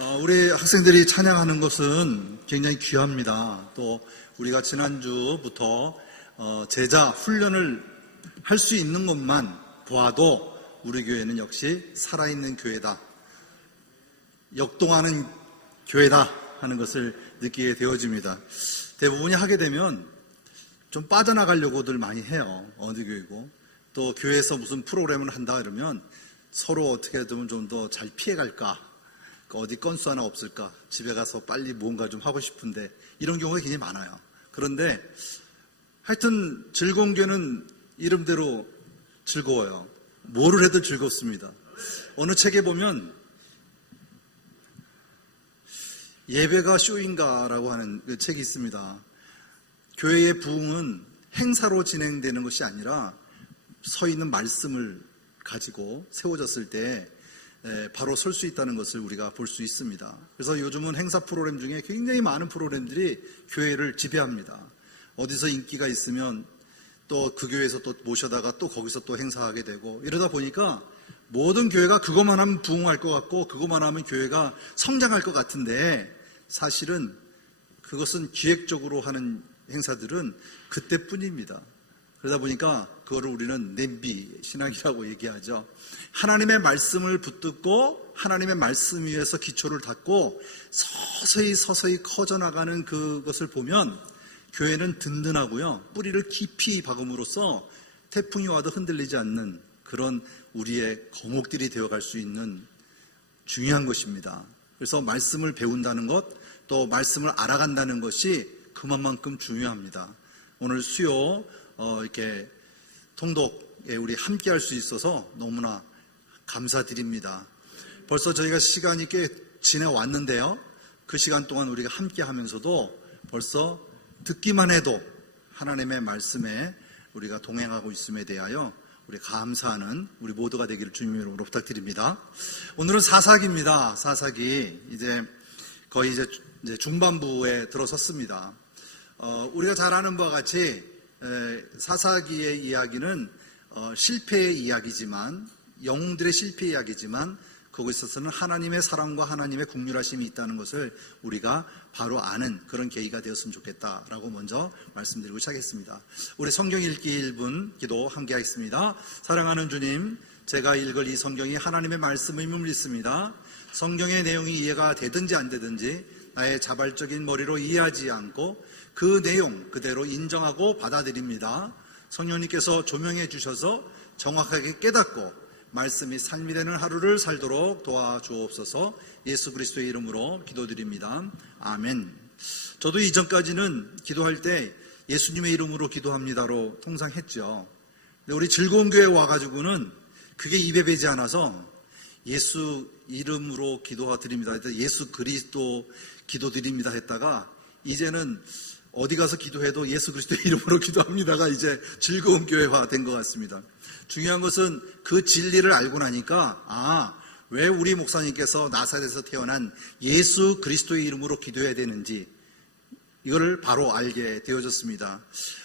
우리 학생들이 찬양하는 것은 굉장히 귀합니다. 또 우리가 지난주부터 제자 훈련을 할 수 있는 것만 보아도 우리 교회는 역시 살아있는 교회다, 역동하는 교회다 하는 것을 느끼게 되어집니다. 대부분이 하게 되면 좀 빠져나가려고들 많이 해요. 어느 교회고 또 교회에서 무슨 프로그램을 한다 이러면 서로 어떻게 하면 좀 더 잘 피해갈까, 어디 건수 하나 없을까, 집에 가서 빨리 뭔가 좀 하고 싶은데, 이런 경우가 굉장히 많아요. 그런데 하여튼 즐거운 교회는 이름대로 즐거워요. 뭐를 해도 즐겁습니다. 어느 책에 보면 예배가 쇼인가라고 하는 그 책이 있습니다. 교회의 부흥은 행사로 진행되는 것이 아니라 서 있는 말씀을 가지고 세워졌을 때 바로 설 수 있다는 것을 우리가 볼 수 있습니다. 그래서 요즘은 행사 프로그램 중에 굉장히 많은 프로그램들이 교회를 지배합니다. 어디서 인기가 있으면 또 그 교회에서 또 모셔다가 또 거기서 또 행사하게 되고, 이러다 보니까 모든 교회가 그것만 하면 부흥할 것 같고 그것만 하면 교회가 성장할 것 같은데, 사실은 그것은 기획적으로 하는 행사들은 그때뿐입니다. 그러다 보니까 그거를 우리는 냄비 신학이라고 얘기하죠. 하나님의 말씀을 붙들고 하나님의 말씀 위에서 기초를 닦고 서서히 커져나가는 그것을 보면 교회는 든든하고요, 뿌리를 깊이 박음으로써 태풍이 와도 흔들리지 않는 그런 우리의 거목들이 되어갈 수 있는 중요한 것입니다. 그래서 말씀을 배운다는 것, 또 말씀을 알아간다는 것이 그만큼 중요합니다. 오늘 수요 이렇게 통독에 우리 함께 할 수 있어서 너무나 감사드립니다. 벌써 저희가 시간이 꽤 지내왔는데요, 그 시간 동안 우리가 함께 하면서도 벌써 듣기만 해도 하나님의 말씀에 우리가 동행하고 있음에 대하여 우리 감사하는 우리 모두가 되기를 주님의 이름으로 부탁드립니다. 오늘은 사사기입니다. 사사기 이제 거의 이제 중반부에 들어섰습니다. 우리가 잘 아는 바와 같이 사사기의 이야기는 실패의 이야기지만, 영웅들의 실패 이야기지만, 거기에 있어서는 하나님의 사랑과 하나님의 긍휼하심이 있다는 것을 우리가 바로 아는 그런 계기가 되었으면 좋겠다라고 먼저 말씀드리고 시작했습니다. 우리 성경 읽기 1분 기도 함께 하겠습니다. 사랑하는 주님, 제가 읽을 이 성경이 하나님의 말씀임을 믿습니다. 성경의 내용이 이해가 되든지 안 되든지 나의 자발적인 머리로 이해하지 않고 그 내용 그대로 인정하고 받아들입니다. 성령님께서 조명해 주셔서 정확하게 깨닫고 말씀이 삶이 되는 하루를 살도록 도와주옵소서. 예수 그리스도의 이름으로 기도드립니다. 아멘. 저도 이전까지는 기도할 때 예수님의 이름으로 기도합니다로 통상 했죠. 근데 우리 즐거운 교회에 와가지고는 그게 입에 배지 않아서 예수 이름으로 기도드립니다, 예수 그리스도 기도드립니다 했다가, 이제는 어디 가서 기도해도 예수 그리스도의 이름으로 기도합니다가 이제 즐거운 교회화 된 것 같습니다. 중요한 것은 그 진리를 알고 나니까 왜 우리 목사님께서 나사렛에서 태어난 예수 그리스도의 이름으로 기도해야 되는지 이거를 바로 알게 되어졌습니다.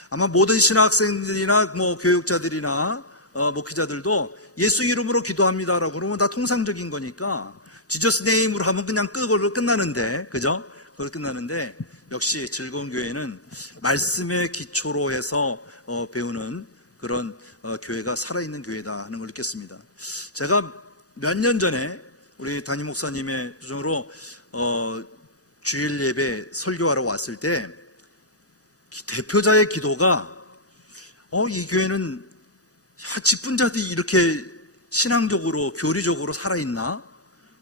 아마 모든 신학생들이나 교육자들이나 목회자들도 예수 이름으로 기도합니다라고 그러면 다 통상적인 거니까 지저스 네임으로 하면 그냥 그걸로 끝나는데, 그죠? 그걸로 끝나는데, 역시 즐거운 교회는 말씀의 기초로 해서 배우는 그런 교회가 살아있는 교회다 하는 걸 느꼈습니다. 제가 몇 년 전에 우리 담임 목사님의 주정으로 주일 예배 설교하러 왔을 때 대표자의 기도가 이 교회는 직분자들이 이렇게 신앙적으로 교리적으로 살아있나?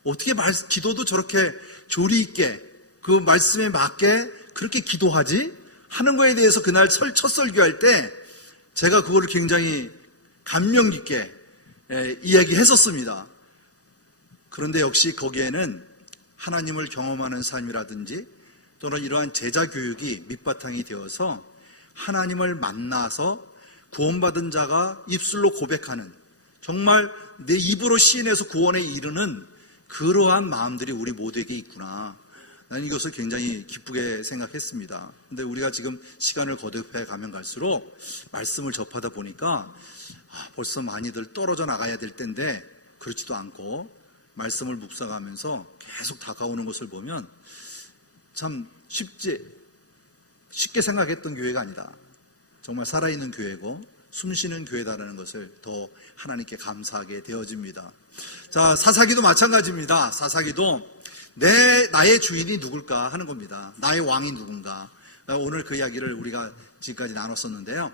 어떻게 기도도 저렇게 조리 있게 그 말씀에 맞게 그렇게 기도하지? 하는 거에 대해서 그날 첫 설교할 때 제가 그거를 굉장히 감명 깊게 이야기했었습니다. 그런데 역시 거기에는 하나님을 경험하는 삶이라든지 또는 이러한 제자 교육이 밑바탕이 되어서 하나님을 만나서 구원받은 자가 입술로 고백하는, 정말 내 입으로 시인해서 구원에 이르는 그러한 마음들이 우리 모두에게 있구나. 나는 이것을 굉장히 기쁘게 생각했습니다. 근데 우리가 지금 시간을 거듭해 가면 갈수록 말씀을 접하다 보니까 벌써 많이들 떨어져 나가야 될 텐데 그렇지도 않고 말씀을 묵상하면서 계속 다가오는 것을 보면 참 쉽게 생각했던 교회가 아니다. 정말 살아있는 교회고 숨쉬는 교회다라는 것을 더 하나님께 감사하게 되어집니다. 자, 사사기도 마찬가지입니다. 사사기도 나의 주인이 누굴까 하는 겁니다. 나의 왕이 누군가. 오늘 그 이야기를 우리가 지금까지 나눴었는데요.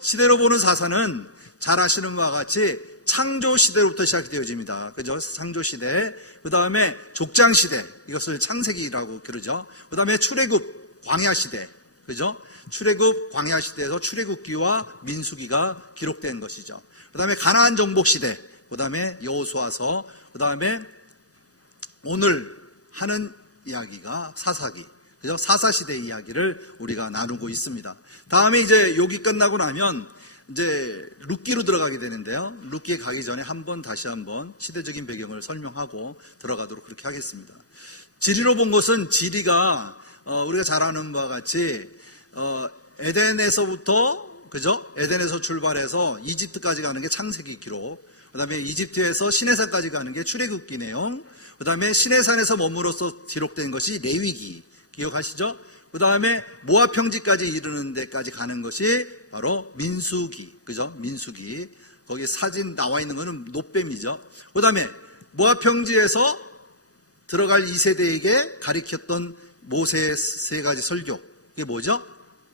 시대로 보는 사사는 잘 아시는 바와 같이 창조 시대로부터 시작되어집니다. 그죠? 창조 시대, 그 다음에 족장 시대, 이것을 창세기라고 그러죠. 그 다음에 출애굽 광야 시대, 그죠? 출애굽 광야 시대에서 출애굽기와 민수기가 기록된 것이죠. 그 다음에 가나안 정복 시대, 그 다음에 여호수아서, 그 다음에 오늘 하는 이야기가 사사기, 그죠? 사사시대 이야기를 우리가 나누고 있습니다. 다음에 이제 여기 끝나고 나면 이제 룻기로 들어가게 되는데요. 룻기에 가기 전에 다시 한번 시대적인 배경을 설명하고 들어가도록 그렇게 하겠습니다. 지리로 본 것은 지리가 우리가 잘 아는 바와 같이 에덴에서부터, 그죠? 에덴에서 출발해서 이집트까지 가는 게 창세기 기록, 그 다음에 이집트에서 시내산까지 가는 게 출애굽기 내용, 그 다음에 시내산에서 머물러서 기록된 것이 레위기, 기억하시죠? 그 다음에 모압 평지까지 이르는 데까지 가는 것이 바로 민수기, 그죠? 민수기. 거기 사진 나와 있는 거는 노뱀이죠. 그 다음에 모압 평지에서 들어갈 2세대에게 가리켰던 모세의 3가지 설교. 그게 뭐죠?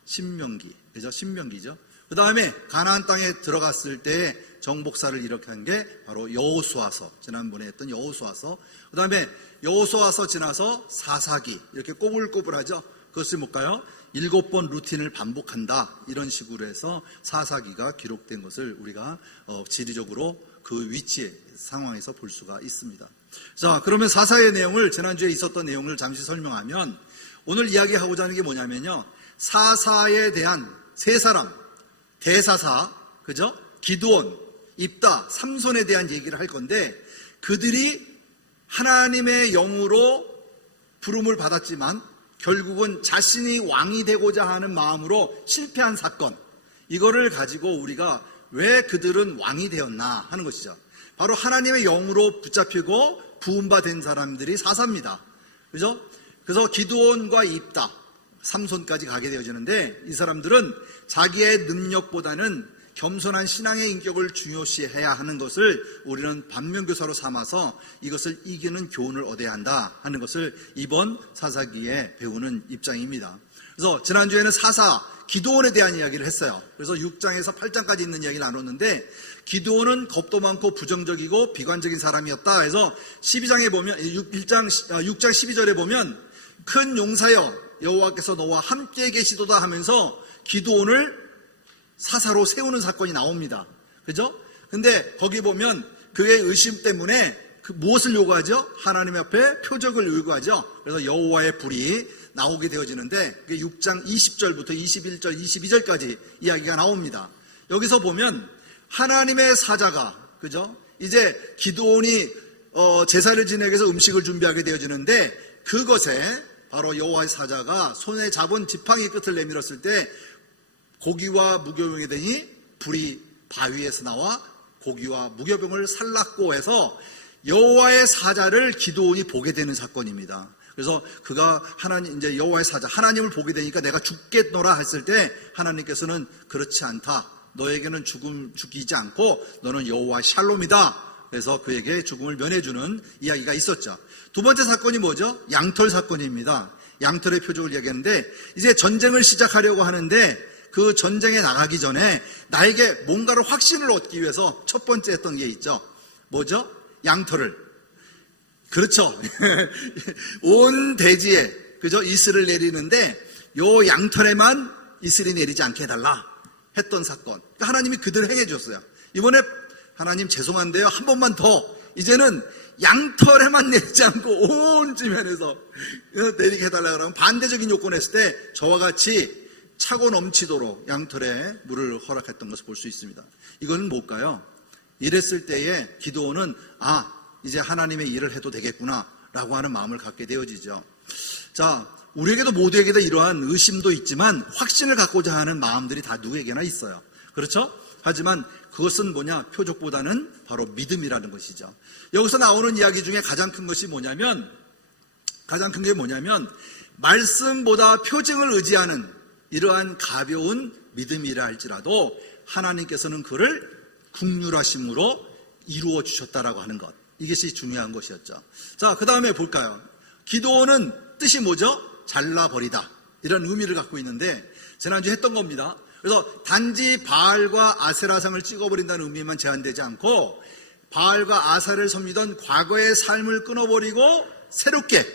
신명기, 그죠? 신명기죠. 그 다음에 가나안 땅에 들어갔을 때 정복사를 이렇게 한 게 바로 여호수아서, 지난번에 했던 여호수아서. 그 다음에 여호수아서 지나서 사사기, 이렇게 꼬불꼬불하죠. 그것이 뭘까요? 7번 루틴을 반복한다, 이런 식으로 해서 사사기가 기록된 것을 우리가 지리적으로 그 위치의 상황에서 볼 수가 있습니다. 자, 그러면 사사의 내용을, 지난주에 있었던 내용을 잠시 설명하면, 오늘 이야기하고자 하는 게 뭐냐면요, 사사에 대한 3사람, 대사사, 그죠? 기드온, 입다, 삼손에 대한 얘기를 할 건데, 그들이 하나님의 영으로 부름을 받았지만 결국은 자신이 왕이 되고자 하는 마음으로 실패한 사건, 이거를 가지고 우리가 왜 그들은 왕이 되었나 하는 것이죠. 바로 하나님의 영으로 붙잡히고 부음받은 사람들이 사사입니다. 그죠? 그래서 기드온과 입다, 삼손까지 가게 되어지는데, 이 사람들은 자기의 능력보다는 겸손한 신앙의 인격을 중요시해야 하는 것을 우리는 반면교사로 삼아서 이것을 이기는 교훈을 얻어야 한다 하는 것을 이번 사사기에 배우는 입장입니다. 그래서 지난주에는 사사 기드온에 대한 이야기를 했어요. 그래서 6장에서 8장까지 있는 이야기를 나눴는데, 기드온은 겁도 많고 부정적이고 비관적인 사람이었다. 그래서 12장에 보면 6장 12절에 보면 큰 용사여 여호와께서 너와 함께 계시도다 하면서 기드온을 사사로 세우는 사건이 나옵니다. 그죠? 근데 거기 보면 그의 의심 때문에 무엇을 요구하죠? 하나님 앞에 표적을 요구하죠. 그래서 여호와의 불이 나오게 되어지는데, 6장 20절부터 21절, 22절까지 이야기가 나옵니다. 여기서 보면 하나님의 사자가, 그죠? 이제 기드온이 제사를 지내기 위해서 음식을 준비하게 되어지는데, 그것에 바로 여호와의 사자가 손에 잡은 지팡이 끝을 내밀었을 때 고기와 무교병이 되니 불이 바위에서 나와 고기와 무교병을 살랐고 해서 여호와의 사자를 기드온이 보게 되는 사건입니다. 그래서 그가 이제 여호와의 사자, 하나님을 보게 되니까 내가 죽겠노라 했을 때 하나님께서는 그렇지 않다. 너에게는 죽이지 않고 너는 여호와 샬롬이다. 그래서 그에게 죽음을 면해주는 이야기가 있었죠. 두 번째 사건이 뭐죠? 양털 사건입니다. 양털의 표적을 이야기하는데, 이제 전쟁을 시작하려고 하는데 그 전쟁에 나가기 전에 나에게 뭔가를 확신을 얻기 위해서 첫 번째 했던 게 있죠. 뭐죠? 양털을. 그렇죠. 온 대지에, 그죠? 이슬을 내리는데 요 양털에만 이슬이 내리지 않게 해달라 했던 사건. 그러니까 하나님이 그대로 행해 줬어요. 이번에 하나님 죄송한데요, 한 번만 더, 이제는 양털에만 내리지 않고 온 지면에서 내리게 해달라 그러면 반대적인 요건을 했을 때 저와 같이 차고 넘치도록 양털에 물을 허락했던 것을 볼 수 있습니다. 이건 뭘까요? 이랬을 때에 기드온은 이제 하나님의 일을 해도 되겠구나 라고 하는 마음을 갖게 되어지죠. 자, 우리에게도 모두에게도 이러한 의심도 있지만 확신을 갖고자 하는 마음들이 다 누구에게나 있어요. 그렇죠? 하지만 그것은 뭐냐? 표적보다는 바로 믿음이라는 것이죠. 여기서 나오는 이야기 중에 가장 큰 것이 뭐냐면, 말씀보다 표징을 의지하는 이러한 가벼운 믿음이라 할지라도 하나님께서는 그를 긍휼하심으로 이루어 주셨다라고 하는 것, 이것이 중요한 것이었죠. 자, 그 다음에 볼까요? 기도원은 뜻이 뭐죠? 잘라버리다, 이런 의미를 갖고 있는데 지난주에 했던 겁니다. 그래서 단지 바알과 아세라상을 찍어버린다는 의미만 제한되지 않고 바알과 아사를 섬기던 과거의 삶을 끊어버리고 새롭게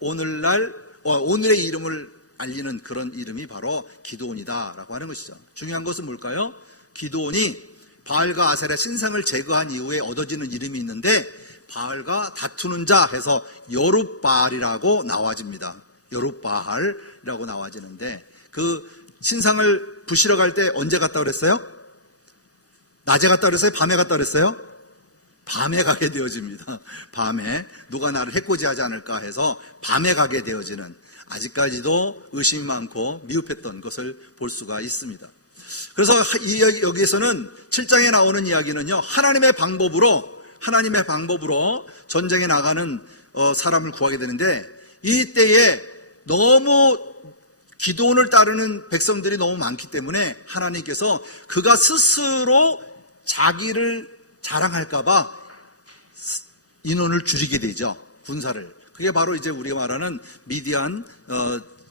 오늘의 이름을 알리는 그런 이름이 바로 기도원이다라고 하는 것이죠. 중요한 것은 뭘까요? 기도원이 바알과 아세라 신상을 제거한 이후에 얻어지는 이름이 있는데 바알과 다투는 자 해서 여룻바알이라고 나와집니다. 여룻바알이라고 나와지는데 그 신상을 부시러 갈 때 언제 갔다 그랬어요? 낮에 갔다 그랬어요? 밤에 갔다 그랬어요? 밤에 가게 되어집니다. 밤에 누가 나를 해코지하지 않을까 해서 밤에 가게 되어지는, 아직까지도 의심이 많고 미흡했던 것을 볼 수가 있습니다. 그래서 여기에서는 7장에 나오는 이야기는요, 하나님의 방법으로 전쟁에 나가는 사람을 구하게 되는데, 이때에 너무 기도원을 따르는 백성들이 너무 많기 때문에 하나님께서 그가 스스로 자기를 자랑할까봐 인원을 줄이게 되죠. 군사를. 그게 바로 이제 우리가 말하는 미디안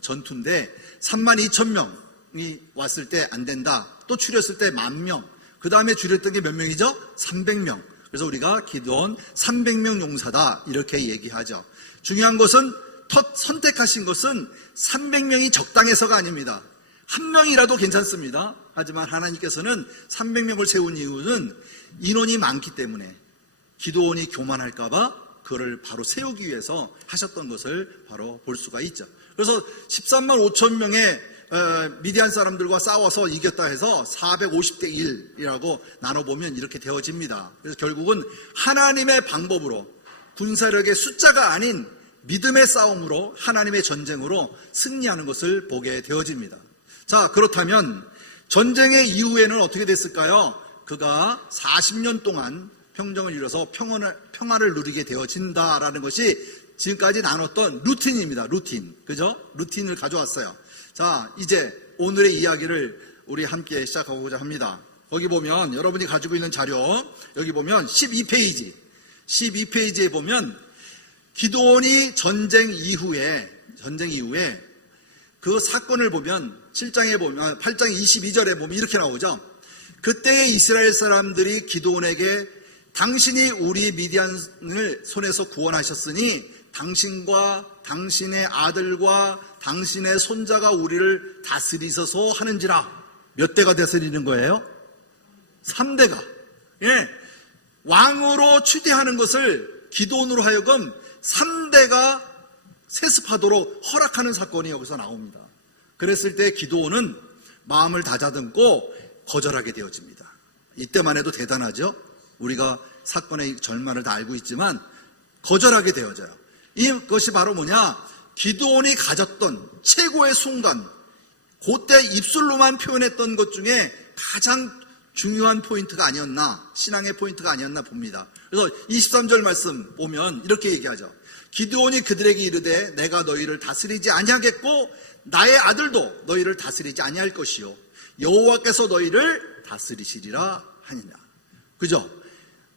전투인데 32,000명이 왔을 때 안 된다. 또 줄였을 때 10,000명. 그 다음에 줄였던 게 몇 명이죠? 300명. 그래서 우리가 기도원 300명 용사다, 이렇게 얘기하죠. 중요한 것은 선택하신 것은 300명이 적당해서가 아닙니다. 한 명이라도 괜찮습니다. 하지만 하나님께서는 300명을 세운 이유는 인원이 많기 때문에 기도원이 교만할까봐 그를 바로 세우기 위해서 하셨던 것을 바로 볼 수가 있죠. 그래서 13만 5천 명의 미디안 사람들과 싸워서 이겼다 해서 450대 1이라고 나눠보면 이렇게 되어집니다. 그래서 결국은 하나님의 방법으로, 군사력의 숫자가 아닌 믿음의 싸움으로, 하나님의 전쟁으로 승리하는 것을 보게 되어집니다. 자, 그렇다면 전쟁의 이후에는 어떻게 됐을까요? 그가 40년 동안 평정을 이뤄서 평화를 누리게 되어진다라는 것이 지금까지 나눴던 루틴입니다. 그죠? 루틴을 가져왔어요. 자, 이제 오늘의 이야기를 우리 함께 시작하고자 합니다. 거기 보면, 여러분이 가지고 있는 자료, 여기 보면 12페이지에 보면 기도원이 전쟁 이후에 그 사건을 보면 7장에 보면 8장 22절에 보면 이렇게 나오죠. 그때의 이스라엘 사람들이 기도원에게 당신이 우리 미디안을 손에서 구원하셨으니 당신과 당신의 아들과 당신의 손자가 우리를 다스리소서 하는지라. 몇 대가 다스리는 거예요? 3대가. 예. 왕으로 추대하는 것을 기도원으로 하여금 3대가 세습하도록 허락하는 사건이 여기서 나옵니다. 그랬을 때 기도원은 마음을 다잡고 거절하게 되어집니다. 이때만 해도 대단하죠? 우리가 사건의 절반을 다 알고 있지만 거절하게 되어져요. 이것이 바로 뭐냐? 기도원이 가졌던 최고의 순간, 그때 입술로만 표현했던 것 중에 가장 중요한 포인트가 아니었나, 신앙의 포인트가 아니었나 봅니다. 그래서 23절 말씀 보면 이렇게 얘기하죠. 기드온이 그들에게 이르되 내가 너희를 다스리지 아니하겠고 나의 아들도 너희를 다스리지 아니할 것이요 여호와께서 너희를 다스리시리라 하니라. 그죠?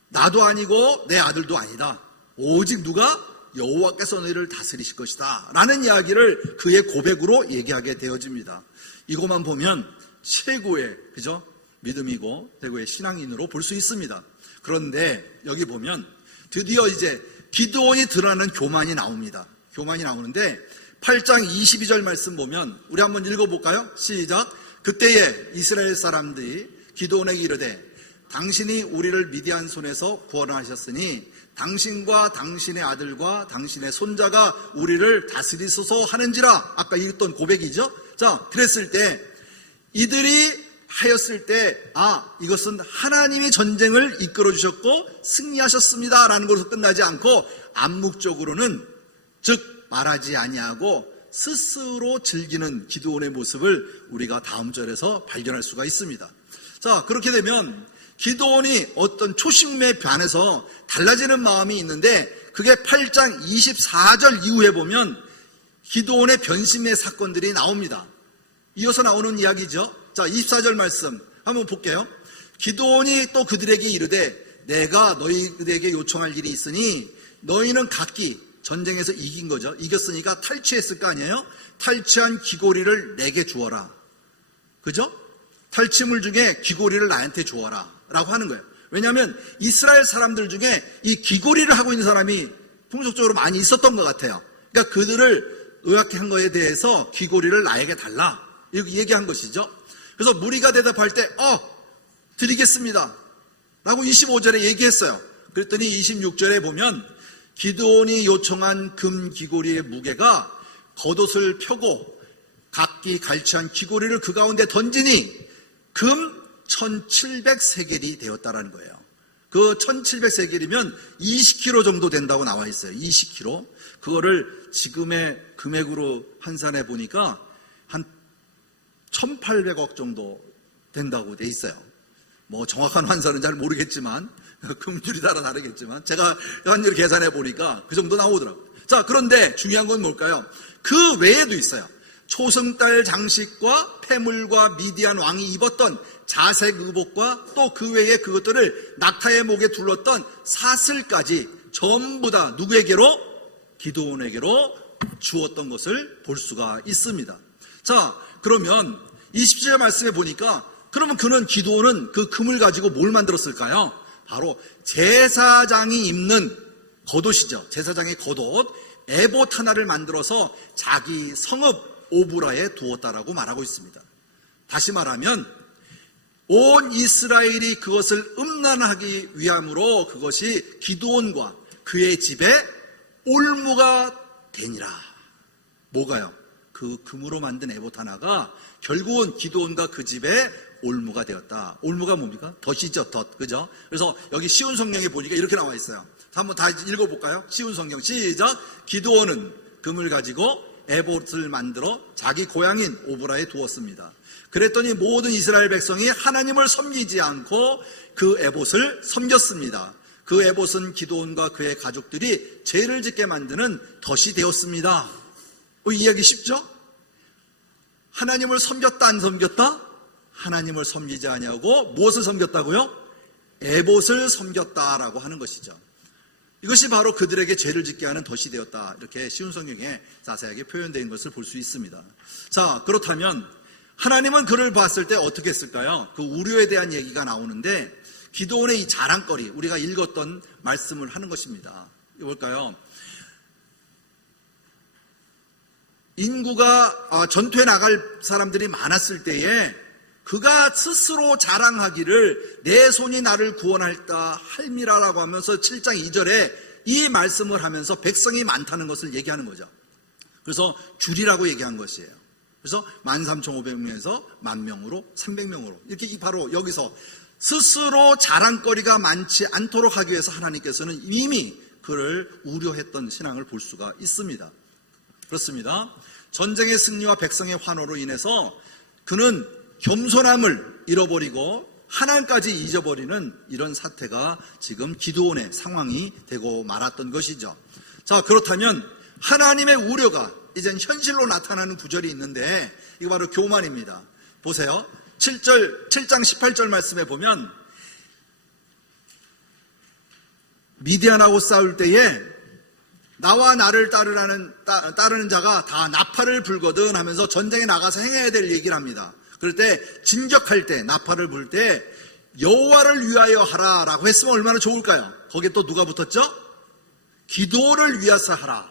나도 아니고 내 아들도 아니다. 오직 누가? 여호와께서 너희를 다스리실 것이다 라는 이야기를 그의 고백으로 얘기하게 되어집니다. 이것만 보면 최고의, 그죠? 믿음이고 최고의 신앙인으로 볼 수 있습니다. 그런데 여기 보면 드디어 이제 기드온이 드러나는 교만이 나옵니다. 교만이 나오는데 8장 22절 말씀 보면 우리 한번 읽어볼까요? 시작. 그때에 이스라엘 사람들이 기드온에게 이르되 당신이 우리를 미디안 손에서 구원하셨으니 당신과 당신의 아들과 당신의 손자가 우리를 다스리소서 하는지라. 아까 읽었던 고백이죠. 자, 그랬을 때 이들이 하였을 때 이것은 하나님이 전쟁을 이끌어 주셨고 승리하셨습니다 라는 것으로 끝나지 않고 암묵적으로는, 즉 말하지 아니하고 스스로 즐기는 기드온의 모습을 우리가 다음 절에서 발견할 수가 있습니다. 자, 그렇게 되면 기드온이 어떤 초심에 반해서 달라지는 마음이 있는데, 그게 8장 24절 이후에 보면 기드온의 변심의 사건들이 나옵니다. 이어서 나오는 이야기죠. 자, 24절 말씀 한번 볼게요. 기드온이 또 그들에게 이르되 내가 너희들에게 요청할 일이 있으니 너희는 각기 전쟁에서 이긴 거죠. 이겼으니까 탈취했을 거 아니에요. 탈취한 귀고리를 내게 주어라. 그죠? 탈취물 중에 귀고리를 나한테 주어라 라고 하는 거예요. 왜냐하면 이스라엘 사람들 중에 이 귀고리를 하고 있는 사람이 풍속적으로 많이 있었던 것 같아요. 그러니까 그들을 의학한 거에 대해서 귀고리를 나에게 달라 이렇게 얘기한 것이죠. 그래서 무리가 대답할 때 드리겠습니다 라고 25절에 얘기했어요. 그랬더니 26절에 보면 기드온이 요청한 금 귀고리의 무게가 겉옷을 펴고 각기 갈취한 귀고리를 그 가운데 던지니 금 1700세겔이 되었다라는 거예요. 그 1700세겔이면 20kg 정도 된다고 나와 있어요. 20kg. 그거를 지금의 금액으로 환산해 보니까 한 1800억 정도 된다고 돼 있어요. 뭐 정확한 환산은 잘 모르겠지만, 금줄이 따라 다르겠지만, 제가 환율 계산해 보니까 그 정도 나오더라고요. 자, 그런데 중요한 건 뭘까요? 그 외에도 있어요. 초승달 장식과 패물과 미디안 왕이 입었던 자색 의복과 또 그 외에 그것들을 낙타의 목에 둘렀던 사슬까지 전부 다 누구에게로? 기드온에게로 주었던 것을 볼 수가 있습니다. 자, 그러면 27절 말씀에 보니까 그러면 기드온은 그 금을 가지고 뭘 만들었을까요? 바로 제사장이 입는 겉옷이죠. 제사장의 겉옷 에봇 하나를 만들어서 자기 성읍 오브라에 두었다라고 말하고 있습니다. 다시 말하면 온 이스라엘이 그것을 음란하기 위함으로 그것이 기드온과 그의 집에 올무가 되니라. 뭐가요? 그 금으로 만든 에봇 하나가 결국은 기드온과 그 집에 올무가 되었다. 올무가 뭡니까? 덫이죠, 덫. 그죠? 그래서 여기 쉬운 성경에 보니까 이렇게 나와 있어요. 한번 다 읽어볼까요? 쉬운 성경 시작. 기드온은 금을 가지고 에봇을 만들어 자기 고향인 오브라에 두었습니다. 그랬더니 모든 이스라엘 백성이 하나님을 섬기지 않고 그 에봇을 섬겼습니다. 그 에봇은 기드온과 그의 가족들이 죄를 짓게 만드는 덫이 되었습니다. 이 이야기 쉽죠? 하나님을 섬겼다 안 섬겼다? 하나님을 섬기지 아니하고 무엇을 섬겼다고요? 에봇을 섬겼다라고 하는 것이죠. 이것이 바로 그들에게 죄를 짓게 하는 덫이 되었다. 이렇게 쉬운 성경에 자세하게 표현된 것을 볼 수 있습니다. 자, 그렇다면 하나님은 그를 봤을 때 어떻게 했을까요? 그 우려에 대한 얘기가 나오는데 기드온의 이 자랑거리, 우리가 읽었던 말씀을 하는 것입니다. 이거 볼까요? 인구가 전투에 나갈 사람들이 많았을 때에 그가 스스로 자랑하기를 내 손이 나를 구원할다 할미라라고 하면서 7장 2절에 이 말씀을 하면서 백성이 많다는 것을 얘기하는 거죠. 그래서 줄이라고 얘기한 것이에요. 그래서 13,500명에서 10,000명으로 300명으로 이렇게 바로 여기서 스스로 자랑거리가 많지 않도록 하기 위해서 하나님께서는 이미 그를 우려했던 신앙을 볼 수가 있습니다. 그렇습니다. 전쟁의 승리와 백성의 환호로 인해서 그는 겸손함을 잃어버리고 하나님까지 잊어버리는 이런 사태가 지금 기드온의 상황이 되고 말았던 것이죠. 자, 그렇다면 하나님의 우려가 이젠 현실로 나타나는 구절이 있는데 이거 바로 교만입니다. 보세요. 7장 18절 말씀에 보면 미디안하고 싸울 때에 나와 나를 따르는 자가 다 나팔을 불거든 하면서 전쟁에 나가서 행해야 될 얘기를 합니다. 그럴 때 진격할 때 나팔을 불 때 여호와를 위하여 하라라고 했으면 얼마나 좋을까요? 거기에 또 누가 붙었죠? 기드온을 위하여 하라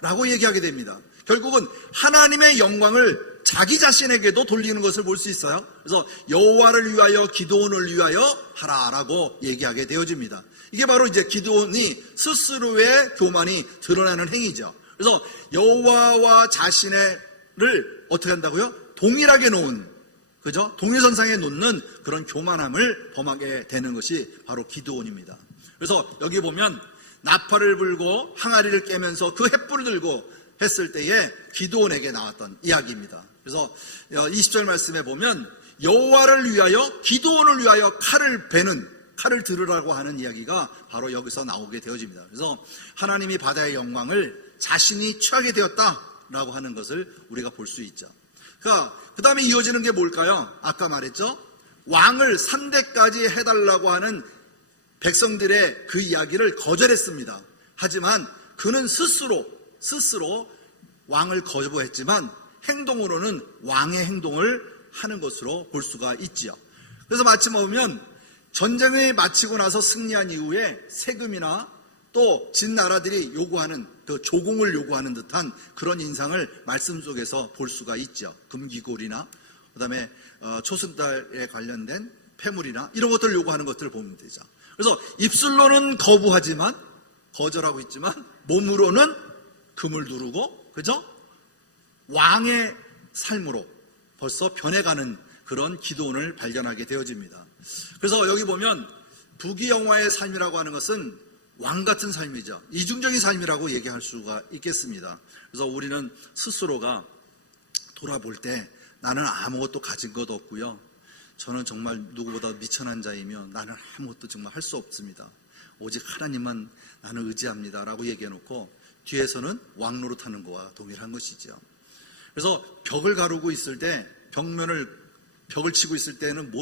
라고 얘기하게 됩니다. 결국은 하나님의 영광을 자기 자신에게도 돌리는 것을 볼 수 있어요. 그래서 여호와를 위하여 기드온을 위하여 하라라고 얘기하게 되어집니다. 이게 바로 이제 기드온이 스스로의 교만이 드러나는 행위죠. 그래서 여호와와 자신을 어떻게 한다고요? 동일하게 놓은, 그죠? 동일선상에 놓는 그런 교만함을 범하게 되는 것이 바로 기드온입니다. 그래서 여기 보면 나팔을 불고 항아리를 깨면서 그 횃불을 들고 했을 때에 기드온에게 나왔던 이야기입니다. 그래서 20절 말씀에 보면 여호와를 위하여 기드온을 위하여 칼을 들으라고 하는 이야기가 바로 여기서 나오게 되어집니다. 그래서 하나님이 바다의 영광을 자신이 취하게 되었다라고 하는 것을 우리가 볼 수 있죠. 그러니까 그 다음에 이어지는 게 뭘까요? 아까 말했죠. 왕을 3대까지 해달라고 하는 백성들의 그 이야기를 거절했습니다. 하지만 그는 스스로 왕을 거부했지만 행동으로는 왕의 행동을 하는 것으로 볼 수가 있지요. 그래서 마침 보면 전쟁을 마치고 나서 승리한 이후에 세금이나 또 진 나라들이 요구하는 그 조공을 요구하는 듯한 그런 인상을 말씀 속에서 볼 수가 있죠. 금기골이나 그다음에 초승달에 관련된 폐물이나 이런 것들을 요구하는 것들을 보면 되죠. 그래서 입술로는 거절하고 있지만 몸으로는 금을 두르고, 그죠? 왕의 삶으로 벌써 변해가는 그런 기드온을 발견하게 되어집니다. 그래서 여기 보면 부귀영화의 삶이라고 하는 것은 왕 같은 삶이죠. 이중적인 삶이라고 얘기할 수가 있겠습니다. 그래서 우리는 스스로가 돌아볼 때 나는 아무것도 가진 것 없고요. 저는 정말 누구보다 미천한 자이며 나는 아무것도 정말 할 수 없습니다. 오직 하나님만 나는 의지합니다 라고 얘기해놓고 뒤에서는 왕 노릇하는 거와 동일한 것이죠. 그래서 벽을 가르고 있을 때 벽을 치고 있을 때는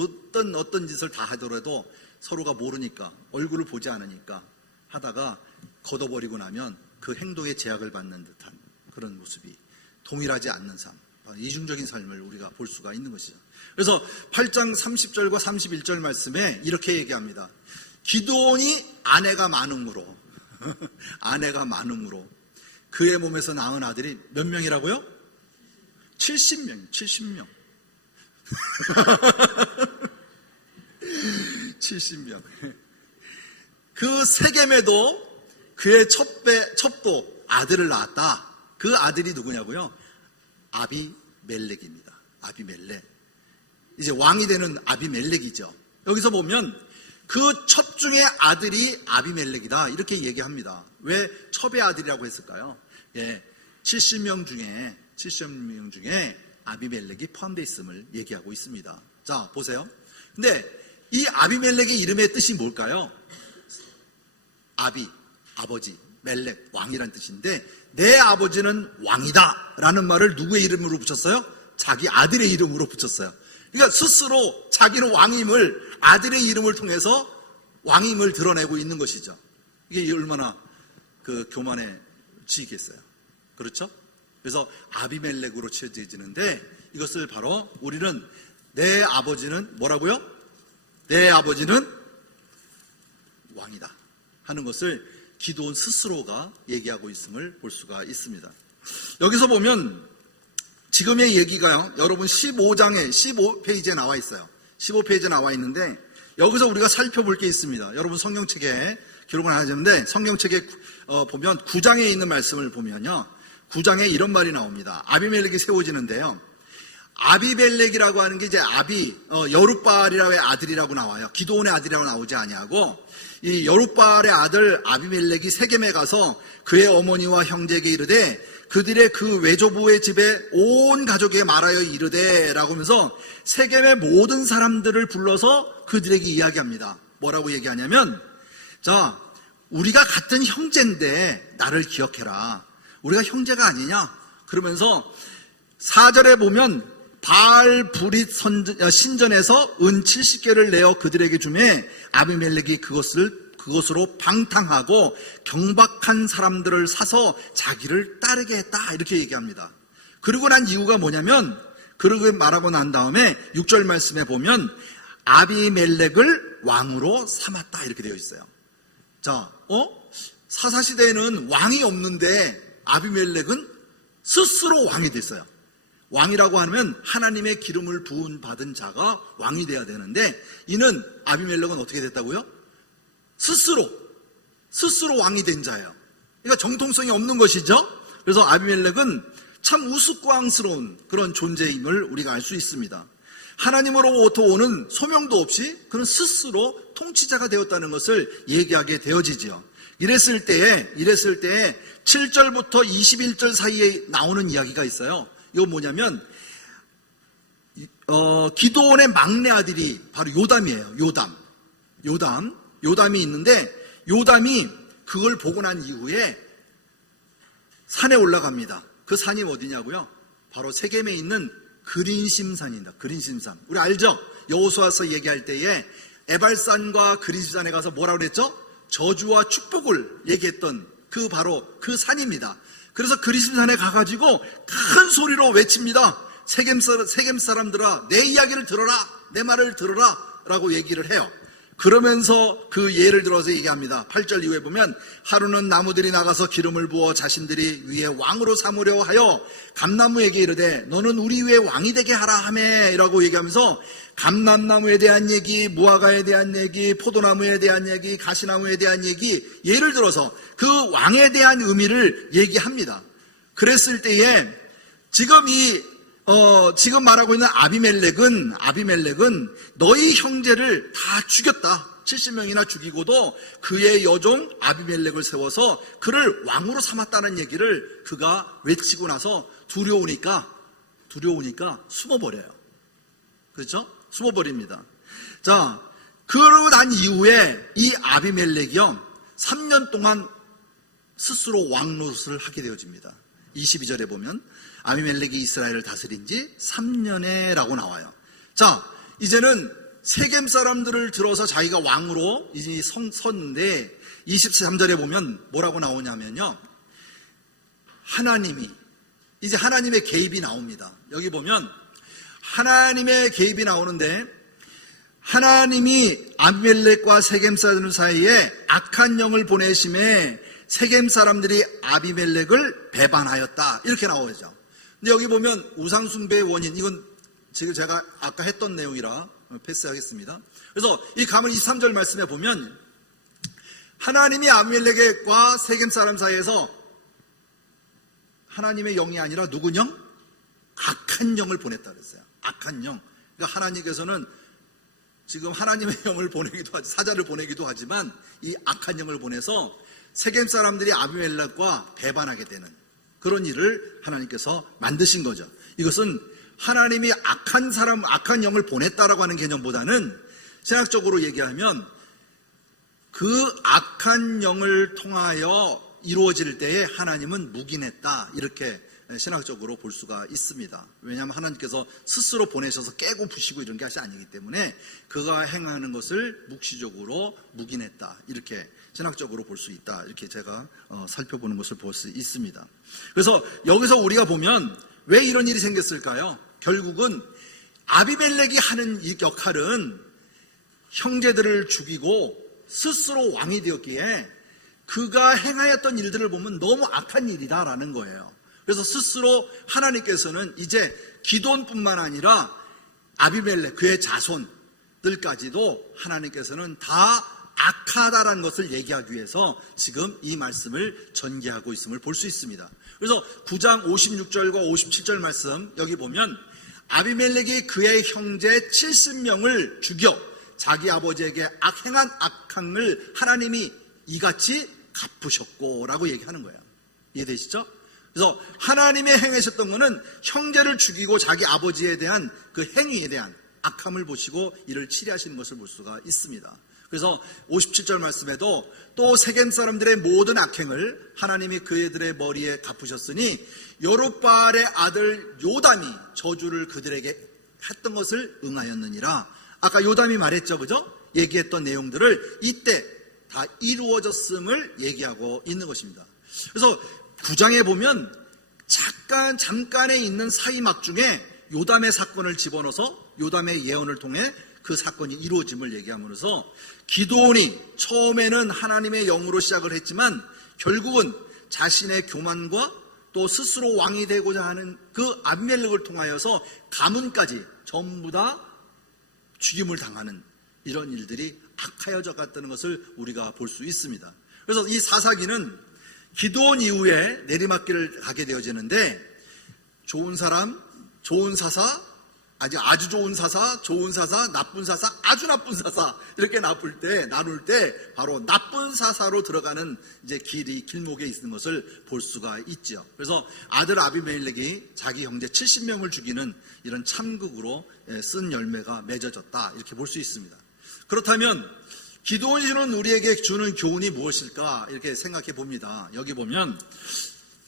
어떤 짓을 다 하더라도 서로가 모르니까 얼굴을 보지 않으니까 하다가 걷어버리고 나면 그 행동에 제약을 받는 듯한 그런 모습이 동일하지 않는 삶, 이중적인 삶을 우리가 볼 수가 있는 것이죠. 그래서 8장 30절과 31절 말씀에 이렇게 얘기합니다. 기드온이 아내가 많음으로 그의 몸에서 낳은 아들이 몇 명이라고요? 70명 70명. 그 세겜에도 그의 첩도 아들을 낳았다. 그 아들이 누구냐고요? 아비멜렉입니다. 아비멜렉. 이제 왕이 되는 아비멜렉이죠. 여기서 보면 그 첩 중에 아들이 아비멜렉이다 이렇게 얘기합니다. 왜 첩의 아들이라고 했을까요? 70명 중에 아비멜렉이 포함되어 있음을 얘기하고 있습니다. 자, 보세요. 근데 이 아비멜렉의 이름의 뜻이 뭘까요? 아버지, 멜렉, 왕이란 뜻인데 내 아버지는 왕이다 라는 말을 누구의 이름으로 붙였어요? 자기 아들의 이름으로 붙였어요. 그러니까 스스로 자기는 왕임을 아들의 이름을 통해서 왕임을 드러내고 있는 것이죠. 이게 얼마나 그 교만해지겠어요. 그렇죠? 그래서 아비멜렉으로 치어지는데 이것을 바로 우리는 내 아버지는 뭐라고요? 내 아버지는 왕이다 하는 것을 기드온 스스로가 얘기하고 있음을 볼 수가 있습니다. 여기서 보면 지금의 얘기가요, 여러분 15페이지에 나와 있어요. 15페이지에 나와 있는데 여기서 우리가 살펴볼 게 있습니다. 여러분 성경책에 기록을 하셨는데 성경책에 보면 9장에 있는 말씀을 보면요, 9장에 이런 말이 나옵니다. 아비멜렉이 세워지는데요, 아비멜렉이라고 하는 게 이제 여룻바알이라의 아들이라고 나와요. 기드온의 아들이라고 나오지 아니하고 이 여룻바알의 아들 아비멜렉이 세겜에 가서 그의 어머니와 형제에게 이르되 그들의 그 외조부의 집에 온 가족에게 말하여 이르되 라고 하면서 세겜의 모든 사람들을 불러서 그들에게 이야기합니다. 뭐라고 얘기하냐면, 자, 우리가 같은 형제인데 나를 기억해라. 우리가 형제가 아니냐? 그러면서 4절에 보면 바알 브릿 신전에서 은 70개를 내어 그들에게 주매 아비멜렉이 그것으로 방탕하고 경박한 사람들을 사서 자기를 따르게 했다 이렇게 얘기합니다. 그리고 난 이유가 뭐냐면, 그렇게 말하고 난 다음에 6절 말씀에 보면 아비멜렉을 왕으로 삼았다 이렇게 되어 있어요. 자, 사사시대에는 왕이 없는데 아비멜렉은 스스로 왕이 됐어요. 왕이라고 하면 하나님의 기름을 부은 받은 자가 왕이 돼야 되는데 이는 아비멜렉은 어떻게 됐다고요? 스스로 왕이 된 자예요. 그러니까 정통성이 없는 것이죠. 그래서 아비멜렉은 참 우스꽝스러운 그런 존재임을 우리가 알 수 있습니다. 하나님으로부터 오는 소명도 없이 그는 스스로 통치자가 되었다는 것을 얘기하게 되어지죠. 이랬을 때에 7절부터 21절 사이에 나오는 이야기가 있어요. 이거 뭐냐면 기드온의 막내 아들이 바로 요담이에요. 요담이 있는데, 요담이 그걸 보고 난 이후에 산에 올라갑니다. 그 산이 어디냐고요? 바로 세겜에 있는 그린심산입니다. 그린심산. 우리 알죠? 여호수아서 얘기할 때에 에발산과 그린심산에 가서 뭐라고 그랬죠? 저주와 축복을 얘기했던 그 바로 그 산입니다. 그래서 그린심산에 가가지고 큰 소리로 외칩니다. 세겜 사람들아, 내 이야기를 들어라, 내 말을 들어라 라고 얘기를 해요. 그러면서 그 예를 들어서 얘기합니다. 8절 이후에 보면, 하루는 나무들이 나가서 기름을 부어 자신들이 위에 왕으로 삼으려 하여 감나무에게 이르되 너는 우리 위에 왕이 되게 하라 하매 라고 얘기하면서, 감람나무에 대한 얘기, 무화과에 대한 얘기, 포도나무에 대한 얘기, 가시나무에 대한 얘기, 예를 들어서 그 왕에 대한 의미를 얘기합니다. 그랬을 때에 지금 말하고 있는 아비멜렉은 너희 형제를 다 죽였다. 70명이나 죽이고도 그의 여종 아비멜렉을 세워서 그를 왕으로 삼았다는 얘기를 그가 외치고 나서 두려우니까 숨어버려요. 그렇죠? 숨어버립니다. 자, 그러고 난 이후에 이 아비멜렉이요 3년 동안 스스로 왕 노릇을 하게 되어집니다. 22절에 보면 아비멜렉이 이스라엘을 다스린 지 3년에 라고 나와요. 자, 이제는 세겜 사람들을 들어서 자기가 왕으로 이제 섰는데 23절에 보면 뭐라고 나오냐면요, 이제 하나님의 개입이 나옵니다. 여기 보면 하나님의 개입이 나오는데, 하나님이 아비멜렉과 세겜 사람들 사이에 악한 영을 보내심에 세겜 사람들이 아비멜렉을 배반하였다, 이렇게 나오죠. 근데 여기 보면 우상숭배의 원인, 이건 지금 제가 아까 했던 내용이라 패스하겠습니다. 그래서 이 가문 23절 말씀에 보면 하나님이 아비멜렉과 세겜 사람 사이에서 하나님의 영이 아니라 누군 영? 악한 영을 보냈다 그랬어요. 악한 영. 그러니까 하나님께서는 지금 하나님의 영을 보내기도 하지, 사자를 보내기도 하지만 이 악한 영을 보내서 세겜 사람들이 아비멜렉과 배반하게 되는 그런 일을 하나님께서 만드신 거죠. 이것은 하나님이 악한 영을 보냈다라고 하는 개념보다는 신학적으로 얘기하면 그 악한 영을 통하여 이루어질 때에 하나님은 묵인했다, 이렇게 신학적으로 볼 수가 있습니다. 왜냐하면 하나님께서 스스로 보내셔서 깨고 부시고 이런 게 아니기 때문에 그가 행하는 것을 묵시적으로 묵인했다, 이렇게 신학적으로 볼 수 있다, 이렇게 제가 살펴보는 것을 볼 수 있습니다. 그래서 여기서 우리가 보면 왜 이런 일이 생겼을까요? 결국은 아비멜렉이 하는 이 역할은 형제들을 죽이고 스스로 왕이 되었기에 그가 행하였던 일들을 보면 너무 악한 일이다라는 거예요. 그래서 스스로 하나님께서는 이제 기드온뿐만 아니라 아비멜렉, 그의 자손들까지도 하나님께서는 다 악하다라는 것을 얘기하기 위해서 지금 이 말씀을 전개하고 있음을 볼 수 있습니다. 그래서 9장 56절과 57절 말씀 여기 보면 아비멜렉이 그의 형제 70명을 죽여 자기 아버지에게 행한 악행을 하나님이 이같이 갚으셨고 라고 얘기하는 거예요. 이해되시죠? 그래서 하나님이 행하셨던 것은 형제를 죽이고 자기 아버지에 대한 그 행위에 대한 악함을 보시고 이를 치리하시는 것을 볼 수가 있습니다. 그래서 57절 말씀에도 또 세겜 사람들의 모든 악행을 하나님이 그들의 머리에 갚으셨으니 여룻바알의 아들 요담이 저주를 그들에게 했던 것을 응하였느니라. 아까 요담이 말했죠, 그죠? 얘기했던 내용들을 이때 다 이루어졌음을 얘기하고 있는 것입니다. 그래서 9장에 보면 잠깐에 있는 사이막 중에 요담의 사건을 집어넣어서 요담의 예언을 통해 그 사건이 이루어짐을 얘기함으로써 기드온이 처음에는 하나님의 영으로 시작을 했지만 결국은 자신의 교만과 또 스스로 왕이 되고자 하는 그 아비멜렉을 통하여서 가문까지 전부 다 죽임을 당하는 이런 일들이 악하여져 갔다는 것을 우리가 볼 수 있습니다. 그래서 이 사사기는 기드온 이후에 내리막길을 가게 되어지는데 좋은 사람, 좋은 사사, 아주 좋은 사사, 좋은 사사, 나쁜 사사, 아주 나쁜 사사 이렇게 나눌 때 바로 나쁜 사사로 들어가는 이제 길목에 있는 것을 볼 수가 있죠. 그래서 아들 아비멜렉이 자기 형제 70명을 죽이는 이런 참극으로 쓴 열매가 맺어졌다 이렇게 볼 수 있습니다. 그렇다면 기드온이 주는 우리에게 주는 교훈이 무엇일까 이렇게 생각해 봅니다. 여기 보면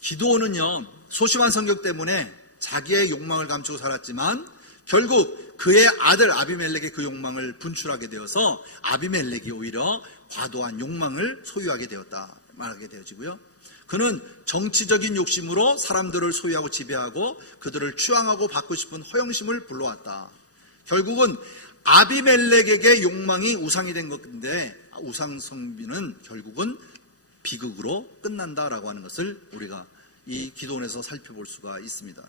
기드온은요 소심한 성격 때문에 자기의 욕망을 감추고 살았지만 결국 그의 아들 아비멜렉의 그 욕망을 분출하게 되어서 아비멜렉이 오히려 과도한 욕망을 소유하게 되었다 말하게 되어지고요. 그는 정치적인 욕심으로 사람들을 소유하고 지배하고 그들을 추앙하고 받고 싶은 허영심을 불러왔다. 결국은 아비멜렉에게 욕망이 우상이 된 것인데 우상 숭배는 결국은 비극으로 끝난다라고 하는 것을 우리가 이 기도원에서 살펴볼 수가 있습니다.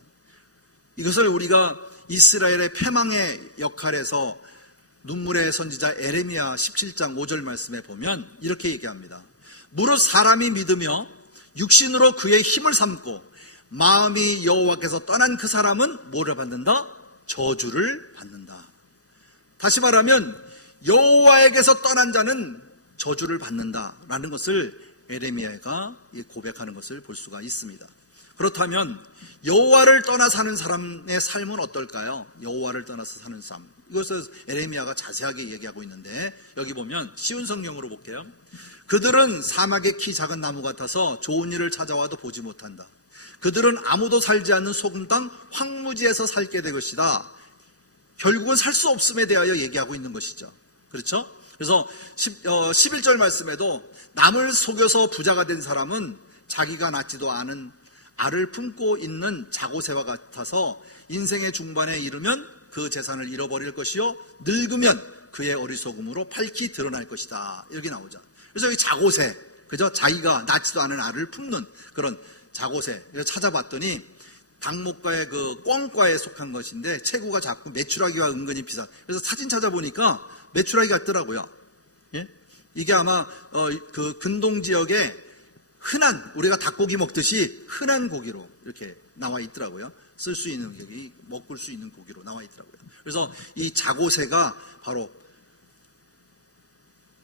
이것을 우리가 이스라엘의 패망의 역할에서 눈물의 선지자 에레미야 17장 5절 말씀에 보면 이렇게 얘기합니다. 무릇 사람이 믿으며 육신으로 그의 힘을 삼고 마음이 여호와께서 떠난 그 사람은 뭐를 받는다? 저주를 받는다. 다시 말하면 여호와에게서 떠난 자는 저주를 받는다라는 것을 에레미야가 고백하는 것을 볼 수가 있습니다. 그렇다면 여호와를 떠나 사는 사람의 삶은 어떨까요? 여호와를 떠나서 사는 삶. 이것을 에레미야가 자세하게 얘기하고 있는데 여기 보면 쉬운 성경으로 볼게요. 그들은 사막의 키 작은 나무 같아서 좋은 일을 찾아와도 보지 못한다. 그들은 아무도 살지 않는 소금 땅 황무지에서 살게 될 것이다. 결국은 살 수 없음에 대하여 얘기하고 있는 것이죠. 그렇죠? 그래서 11절 말씀에도 남을 속여서 부자가 된 사람은 자기가 낳지도 않은 알을 품고 있는 자고새와 같아서 인생의 중반에 이르면 그 재산을 잃어버릴 것이요 늙으면 그의 어리석음으로 밝히 드러날 것이다. 이렇게 나오죠. 그래서 이 자고새, 그죠? 자기가 낳지도 않은 알을 품는 그런 자고새. 찾아봤더니 당목과의 그 꿩과에 속한 것인데 체구가 작고 메추라기와 은근히 비슷. 그래서 사진 찾아보니까 메추라기 같더라고요. 예? 이게 아마 그 근동 지역에 흔한 우리가 닭고기 먹듯이 흔한 고기로 이렇게 나와 있더라고요. 쓸 수 있는 고기, 먹을 수 있는 고기로 나와 있더라고요. 그래서 이 자고새가 바로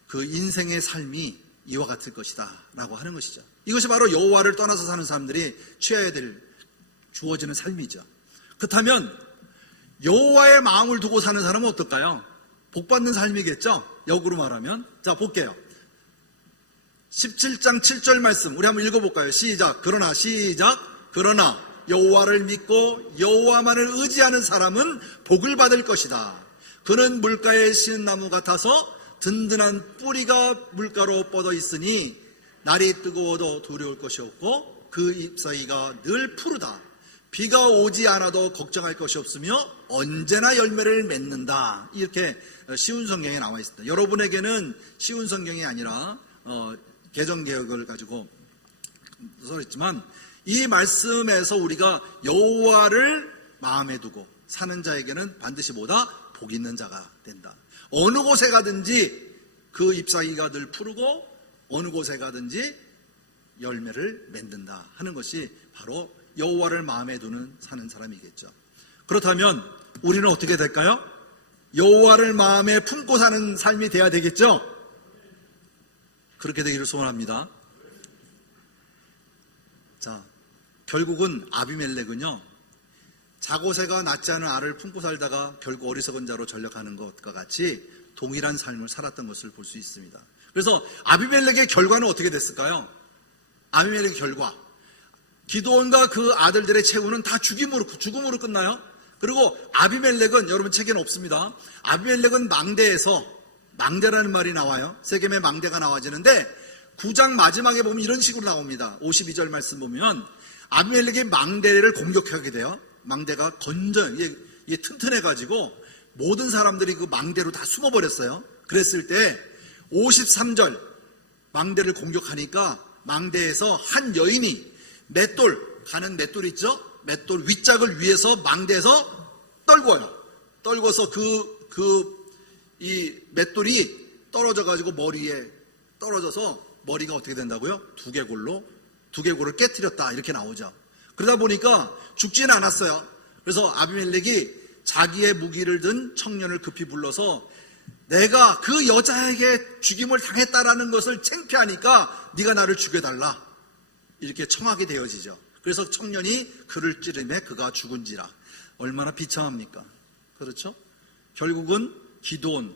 그 인생의 삶이 이와 같을 것이다라고 하는 것이죠. 이것이 바로 여호와를 떠나서 사는 사람들이 취해야 될 주어지는 삶이죠. 그렇다면 여호와의 마음을 두고 사는 사람은 어떨까요? 복받는 삶이겠죠? 역으로 말하면. 자, 볼게요. 17장 7절 말씀 우리 한번 읽어볼까요? 시작. 그러나 여호와를 믿고 여호와만을 의지하는 사람은 복을 받을 것이다. 그는 물가에 씌는 나무 같아서 든든한 뿌리가 물가로 뻗어 있으니 날이 뜨거워도 두려울 것이 없고 그 잎사귀가 늘 푸르다. 비가 오지 않아도 걱정할 것이 없으며 언제나 열매를 맺는다. 이렇게 쉬운 성경에 나와 있습니다. 여러분에게는 쉬운 성경이 아니라 개정개혁을 가지고 써있지만 이 말씀에서 우리가 여호와를 마음에 두고 사는 자에게는 반드시 뭐다? 복 있는 자가 된다. 어느 곳에 가든지 그 잎사귀가 늘 푸르고 어느 곳에 가든지 열매를 맺는다 하는 것이 바로 여호와를 마음에 두는 사는 사람이겠죠. 그렇다면 우리는 어떻게 될까요? 여호와를 마음에 품고 사는 삶이 돼야 되겠죠? 그렇게 되기를 소원합니다. 자, 결국은 아비멜렉은요 자고새가 낳지 않은 알을 품고 살다가 결국 어리석은 자로 전락하는 것과 같이 동일한 삶을 살았던 것을 볼 수 있습니다. 그래서 아비멜렉의 결과는 어떻게 됐을까요? 아비멜렉의 결과, 기드온과 그 아들들의 최후는 다 죽음으로 끝나요. 그리고 아비멜렉은 여러분 책에는 없습니다. 아비멜렉은 망대라는 말이 나와요. 세겜의 망대가 나와지는데 9장 마지막에 보면 이런 식으로 나옵니다. 52절 말씀 보면 아비멜렉이 망대를 공격하게 돼요. 망대가 이게 튼튼해가지고 모든 사람들이 그 망대로 다 숨어버렸어요. 그랬을 때 53절 망대를 공격하니까 망대에서 한 여인이 가는 맷돌 있죠? 맷돌 윗짝을 위에서 망대에서 떨궈요. 떨궈서 이 맷돌이 떨어져가지고 머리에 떨어져서 머리가 어떻게 된다고요? 두개골을 깨뜨렸다 이렇게 나오죠. 그러다 보니까 죽지는 않았어요. 그래서 아비멜렉이 자기의 무기를 든 청년을 급히 불러서 내가 그 여자에게 죽임을 당했다라는 것을 창피하니까 네가 나를 죽여달라 이렇게 청하게 되어지죠. 그래서 청년이 그를 찌르매 그가 죽은지라. 얼마나 비참합니까? 그렇죠? 결국은 기드온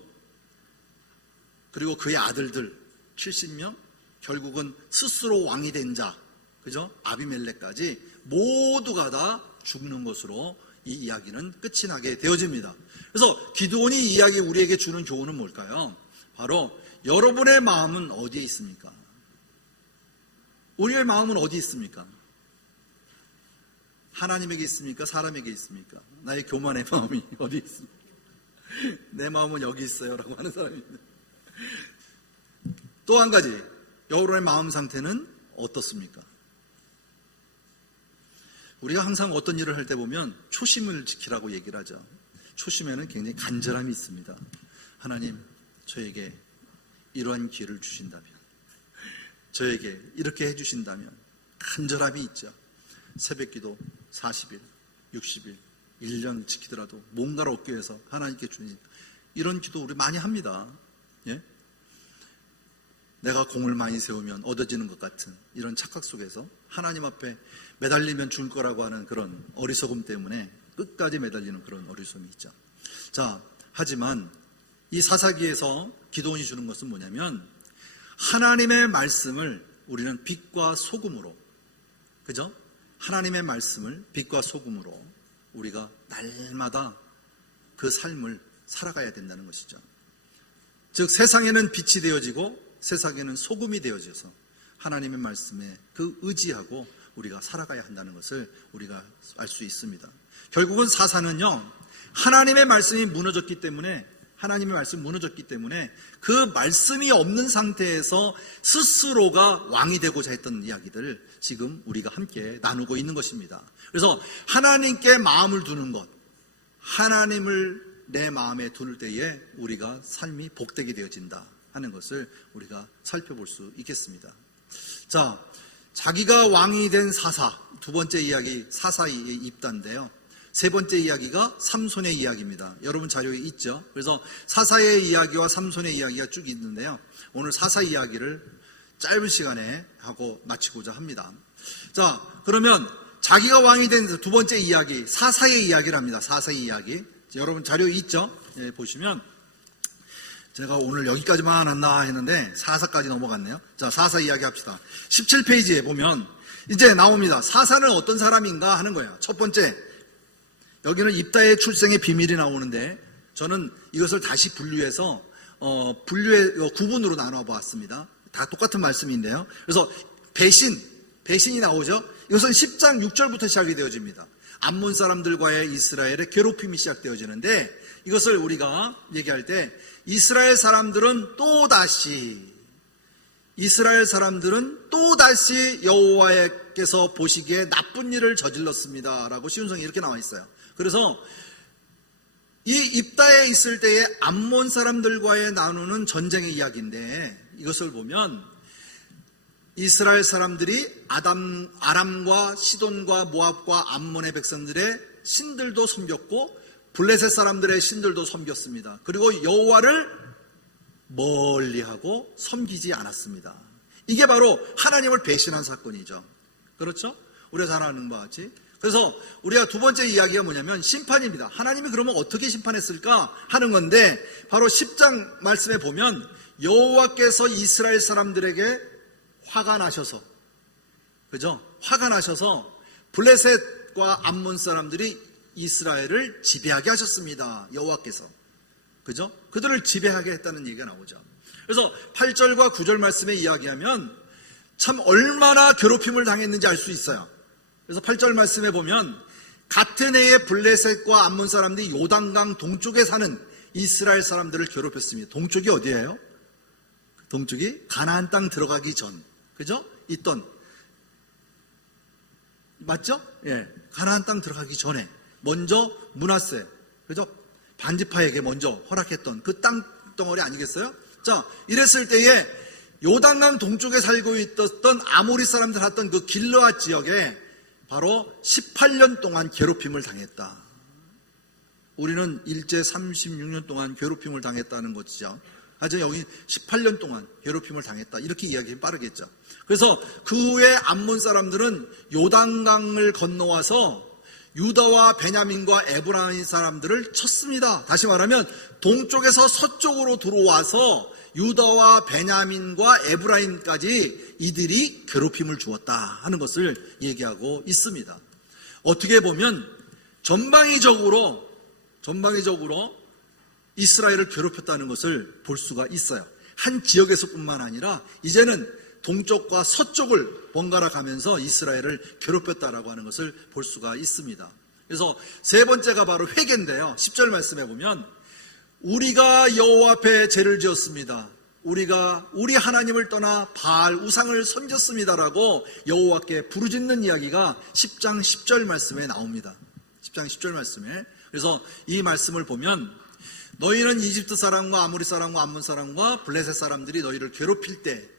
그리고 그의 아들들 70명, 결국은 스스로 왕이 된 자, 그죠? 아비멜렉까지 모두가 다 죽는 것으로 이 이야기는 끝이 나게 되어집니다. 그래서 기드온이 이 이야기 우리에게 주는 교훈은 뭘까요? 바로 여러분의 마음은 어디에 있습니까? 우리의 마음은 어디 있습니까? 하나님에게 있습니까? 사람에게 있습니까? 나의 교만의 마음이 어디 있습니까? 내 마음은 여기 있어요 라고 하는 사람입니다. 또 한 가지, 여러분의 마음 상태는 어떻습니까? 우리가 항상 어떤 일을 할 때 보면 초심을 지키라고 얘기를 하죠. 초심에는 굉장히 간절함이 있습니다. 하나님, 저에게 이러한 기회를 주신다면, 저에게 이렇게 해주신다면 간절함이 있죠. 새벽기도 40일, 60일, 1년 지키더라도 뭔가를 얻기 위해서 하나님께 주니 이런 기도 우리 많이 합니다. 예? 내가 공을 많이 세우면 얻어지는 것 같은 이런 착각 속에서 하나님 앞에 매달리면 줄 거라고 하는 그런 어리석음 때문에 끝까지 매달리는 그런 어리석음이 있죠. 자, 하지만 이 사사기에서 기드온이 주는 것은 뭐냐면 하나님의 말씀을 우리는 빛과 소금으로, 그죠? 하나님의 말씀을 빛과 소금으로 우리가 날마다 그 삶을 살아가야 된다는 것이죠. 즉 세상에는 빛이 되어지고 세상에는 소금이 되어져서 하나님의 말씀에 그 의지하고 우리가 살아가야 한다는 것을 우리가 알 수 있습니다. 결국은 사사는요, 하나님의 말씀이 무너졌기 때문에, 하나님의 말씀이 무너졌기 때문에 그 말씀이 없는 상태에서 스스로가 왕이 되고자 했던 이야기들을 지금 우리가 함께 나누고 있는 것입니다. 그래서 하나님께 마음을 두는 것, 하나님을 내 마음에 두는 때에 우리가 삶이 복되게 되어진다 하는 것을 우리가 살펴볼 수 있겠습니다. 자, 자기가 왕이 된 사사, 두 번째 이야기 사사의 입단인데요. 세 번째 이야기가 삼손의 이야기입니다. 여러분 자료에 있죠? 그래서 사사의 이야기와 삼손의 이야기가 쭉 있는데요. 오늘 사사 이야기를 짧은 시간에 하고 마치고자 합니다. 자, 그러면 자기가 왕이 된 두 번째 이야기, 사사의 이야기를 합니다. 사사의 이야기. 여러분 자료에 있죠? 예, 보시면 제가 오늘 여기까지만 한다 했는데 사사까지 넘어갔네요. 자, 사사 이야기 합시다. 17페이지에 보면 이제 나옵니다. 사사는 어떤 사람인가 하는 거예요. 첫 번째, 여기는 입다의 출생의 비밀이 나오는데 저는 이것을 다시 분류해서 구분으로 나눠 보았습니다. 다 똑같은 말씀인데요. 그래서 배신이 나오죠. 이것은 10장 6절부터 시작이 되어집니다. 암몬 사람들과의 이스라엘의 괴롭힘이 시작되어지는데 이것을 우리가 얘기할 때 이스라엘 사람들은 또다시 여호와께서 보시기에 나쁜 일을 저질렀습니다 라고 시온성에 이렇게 나와 있어요. 그래서 이 입다에 있을 때에 암몬 사람들과의 나누는 전쟁의 이야기인데 이것을 보면 이스라엘 사람들이 아람과 시돈과 모압과 암몬의 백성들의 신들도 섬겼고 블레셋 사람들의 신들도 섬겼습니다. 그리고 여호와를 멀리하고 섬기지 않았습니다. 이게 바로 하나님을 배신한 사건이죠. 그렇죠? 우리가 잘 아는 바와 같이. 그래서 우리가 두 번째 이야기가 뭐냐면 심판입니다. 하나님이 그러면 어떻게 심판했을까 하는 건데 바로 10장 말씀에 보면 여호와께서 이스라엘 사람들에게 화가 나셔서, 그죠? 화가 나셔서 블레셋과 암몬 사람들이 이스라엘을 지배하게 하셨습니다. 여호와께서. 그죠? 그들을 지배하게 했다는 얘기가 나오죠. 그래서 8절과 9절 말씀에 이야기하면 참 얼마나 괴롭힘을 당했는지 알 수 있어요. 그래서 8절 말씀에 보면 같은 해에 블레셋과 암몬 사람들이 요단강 동쪽에 사는 이스라엘 사람들을 괴롭혔습니다. 동쪽이 어디예요? 동쪽이 가나안 땅 들어가기 전, 그죠? 있던, 맞죠? 예, 가나안 땅 들어가기 전에 먼저 므낫세, 그죠? 반지파에게 먼저 허락했던 그 땅덩어리 아니겠어요? 자, 이랬을 때에 요단강 동쪽에 살고 있었던 아모리 사람들 했던 그 길르앗 지역에 바로 18년 동안 괴롭힘을 당했다. 우리는 일제 36년 동안 괴롭힘을 당했다는 것이죠. 하지만 여기 18년 동안 괴롭힘을 당했다. 이렇게 이야기하면 빠르겠죠. 그래서 그 후에 암몬 사람들은 요단강을 건너와서 유다와 베냐민과 에브라임 사람들을 쳤습니다. 다시 말하면 동쪽에서 서쪽으로 들어와서 유다와 베냐민과 에브라임까지 이들이 괴롭힘을 주었다 하는 것을 얘기하고 있습니다. 어떻게 보면 전방위적으로 이스라엘을 괴롭혔다는 것을 볼 수가 있어요. 한 지역에서뿐만 아니라 이제는 동쪽과 서쪽을 번갈아 가면서 이스라엘을 괴롭혔다라고 하는 것을 볼 수가 있습니다. 그래서 세 번째가 바로 회개인데요. 10절 말씀해 보면 우리가 여호와 앞에 죄를 지었습니다. 우리가 우리 하나님을 떠나 바알 우상을 섬겼습니다라고 여호와께 부르짖는 이야기가 10장 10절 말씀에 나옵니다. 10장 10절 말씀에. 그래서 이 말씀을 보면 너희는 이집트 사람과 아모리 사람과 암몬 사람과 블레셋 사람들이 너희를 괴롭힐 때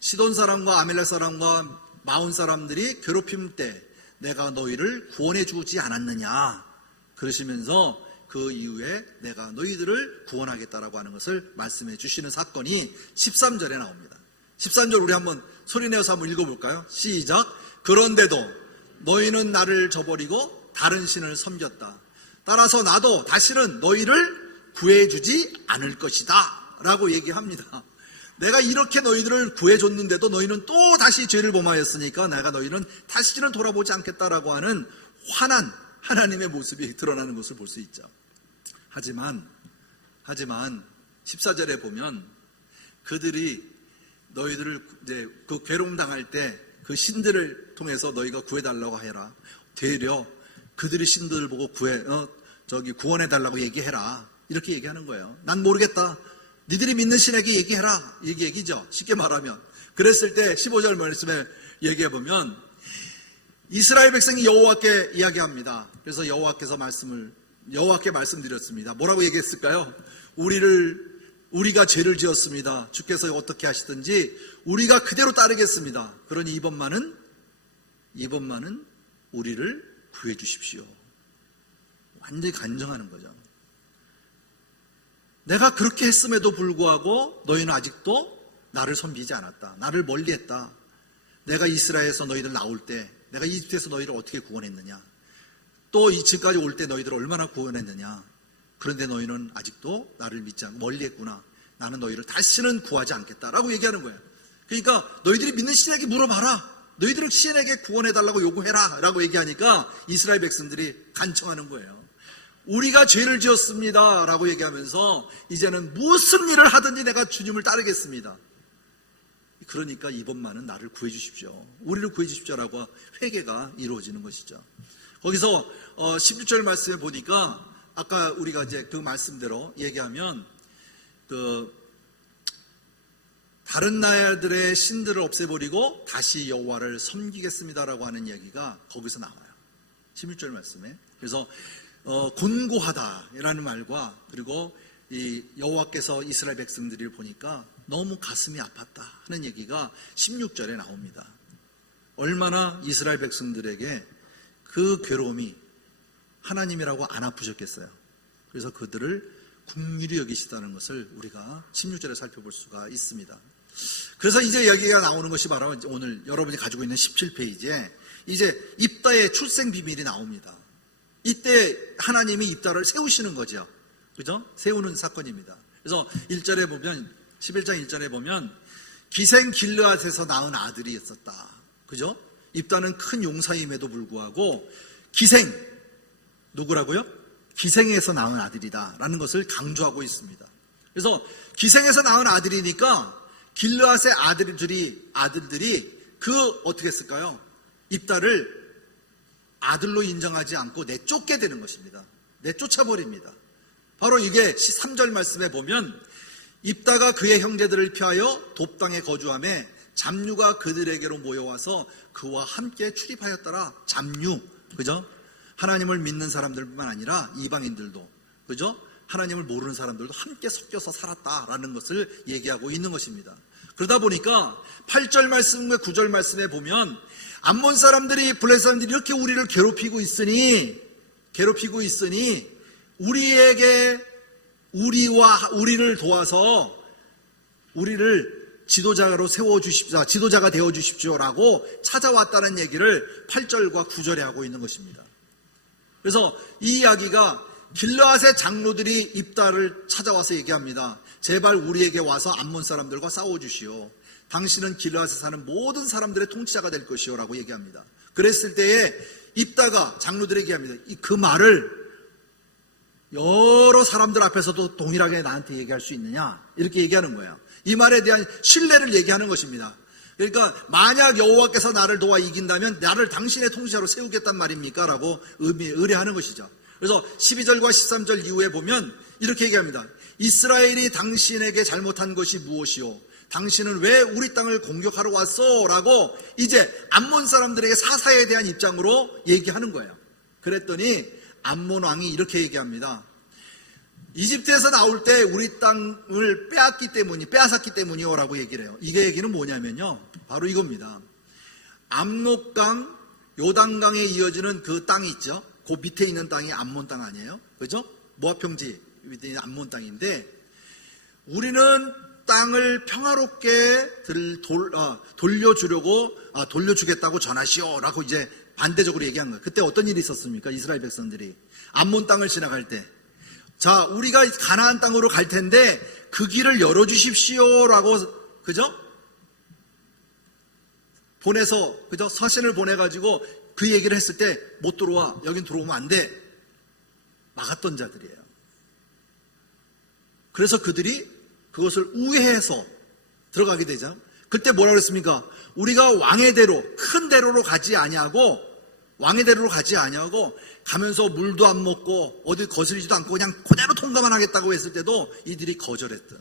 시돈 사람과 아멜렉 사람과 마온 사람들이 괴롭힘 때 내가 너희를 구원해 주지 않았느냐 그러시면서 그 이후에 내가 너희들을 구원하겠다라고 하는 것을 말씀해 주시는 사건이 13절에 나옵니다. 13절 우리 한번 소리내어서 한번 읽어볼까요? 시작. 그런데도 너희는 나를 저버리고 다른 신을 섬겼다. 따라서 나도 다시는 너희를 구해주지 않을 것이다 라고 얘기합니다. 내가 이렇게 너희들을 구해줬는데도 너희는 또 다시 죄를 범하였으니까 내가 너희는 다시는 돌아보지 않겠다라고 하는 화난 하나님의 모습이 드러나는 것을 볼 수 있죠. 하지만 14절에 보면 그들이 너희들을 이제 그 괴로움 당할 때 그 신들을 통해서 너희가 구해달라고 해라. 되려 그들이 신들을 보고 구원해 달라고 얘기해라. 이렇게 얘기하는 거예요. 난 모르겠다. 니들이 믿는 신에게 얘기해라. 이 얘기죠. 쉽게 말하면. 그랬을 때 15절 말씀에 얘기해 보면 이스라엘 백성이 여호와께 이야기합니다. 그래서 여호와께 말씀드렸습니다. 뭐라고 얘기했을까요? 우리가 죄를 지었습니다. 주께서 어떻게 하시든지 우리가 그대로 따르겠습니다. 그러니 이번만은 우리를 구해 주십시오. 완전히 간청하는 거죠. 내가 그렇게 했음에도 불구하고 너희는 아직도 나를 섬기지 않았다. 나를 멀리했다. 내가 이스라엘에서 너희들 나올 때 내가 이집트에서 너희를 어떻게 구원했느냐. 또 지금까지 올 때 너희들을 얼마나 구원했느냐. 그런데 너희는 아직도 나를 믿지 않고 멀리했구나. 나는 너희를 다시는 구하지 않겠다라고 얘기하는 거예요. 그러니까 너희들이 믿는 신에게 물어봐라. 너희들을 신에게 구원해달라고 요구해라 라고 얘기하니까 이스라엘 백성들이 간청하는 거예요. 우리가 죄를 지었습니다 라고 얘기하면서 이제는 무슨 일을 하든지 내가 주님을 따르겠습니다. 그러니까 이번만은 나를 구해 주십시오. 우리를 구해 주십시오라고 회개가 이루어지는 것이죠. 거기서 16절 말씀에 보니까 아까 우리가 이제 그 말씀대로 얘기하면 다른 나라들의 신들을 없애버리고 다시 여호와를 섬기겠습니다라고 하는 이야기가 거기서 나와요. 16절 말씀에. 그래서 곤고하다라는 말과 그리고 이 여호와께서 이스라엘 백성들을 보니까 너무 가슴이 아팠다 하는 얘기가 16절에 나옵니다. 얼마나 이스라엘 백성들에게 그 괴로움이 하나님이라고 안 아프셨겠어요. 그래서 그들을 긍휼히 여기시다는 것을 우리가 16절에 살펴볼 수가 있습니다. 그래서 이제 이야기가 나오는 것이 바로 오늘 여러분이 가지고 있는 17페이지에 이제 입다의 출생 비밀이 나옵니다. 이때 하나님이 입다를 세우시는 거죠. 그죠? 세우는 사건입니다. 그래서 1절에 보면 11장 1절에 보면 기생 길르앗에서 낳은 아들이 있었다. 그죠? 입다는 큰 용사임에도 불구하고 기생 누구라고요? 기생에서 낳은 아들이다 라는 것을 강조하고 있습니다. 그래서 기생에서 낳은 아들이니까 길르앗의 아들들이 어떻게 했을까요? 입다를 아들로 인정하지 않고 내쫓게 되는 것입니다. 내쫓아버립니다. 바로 이게 3절 말씀에 보면 입다가 그의 형제들을 피하여 돕당에 거주하며 잡류가 그들에게로 모여와서 그와 함께 출입하였더라. 잡류, 그죠? 하나님을 믿는 사람들뿐만 아니라 이방인들도, 그죠? 하나님을 모르는 사람들도 함께 섞여서 살았다라는 것을 얘기하고 있는 것입니다. 그러다 보니까 8절 말씀과 9절 말씀에 보면 암몬 사람들이 블레셋 사람들이 이렇게 우리를 괴롭히고 있으니 우리를 도와서 우리를 지도자가 되어 주십시오라고 찾아왔다는 얘기를 8절과 9절에 하고 있는 것입니다. 그래서 이 이야기가 길르앗의 장로들이 입다를 찾아와서 얘기합니다. 제발 우리에게 와서 암몬 사람들과 싸워주시오. 당신은 길르앗에 사는 모든 사람들의 통치자가 될 것이오 라고 얘기합니다. 그랬을 때에 입다가 장로들에게 얘기합니다. 그 말을 여러 사람들 앞에서도 동일하게 나한테 얘기할 수 있느냐, 이렇게 얘기하는 거예요. 이 말에 대한 신뢰를 얘기하는 것입니다. 그러니까 만약 여호와께서 나를 도와 이긴다면 나를 당신의 통치자로 세우겠단 말입니까? 라고 의뢰하는 것이죠. 그래서 12절과 13절 이후에 보면 이렇게 얘기합니다. 이스라엘이 당신에게 잘못한 것이 무엇이요? 당신은 왜 우리 땅을 공격하러 왔어? 라고 이제 암몬 사람들에게 사사에 대한 입장으로 얘기하는 거예요. 그랬더니 암몬 왕이 이렇게 얘기합니다. 이집트에서 나올 때 우리 땅을 빼앗았기 때문이요 라고 얘기를 해요. 이 얘기는 뭐냐면요, 바로 이겁니다. 압록강, 요단강에 이어지는 그 땅이 있죠. 그 밑에 있는 땅이 암몬 땅 아니에요? 그죠? 모압 평지 밑에 있는 암몬 땅인데, 우리는 땅을 평화롭게 돌려주겠다고 전하시오 라고 이제 반대적으로 얘기한 거예요. 그때 어떤 일이 있었습니까? 이스라엘 백성들이 암몬 땅을 지나갈 때, 자, 우리가 가나안 땅으로 갈 텐데 그 길을 열어주십시오 라고, 그죠? 그죠? 서신을 보내가지고 그 얘기를 했을 때 못 들어와, 여긴 들어오면 안 돼, 막았던 자들이에요. 그래서 그들이 그것을 우회해서 들어가게 되죠. 그때 뭐라고 그랬습니까? 우리가 왕의 대로, 큰 대로로 가지 아니하고 가면서 물도 안 먹고 어디 거스리지도 않고 그냥 그대로 통과만 하겠다고 했을 때도 이들이 거절했던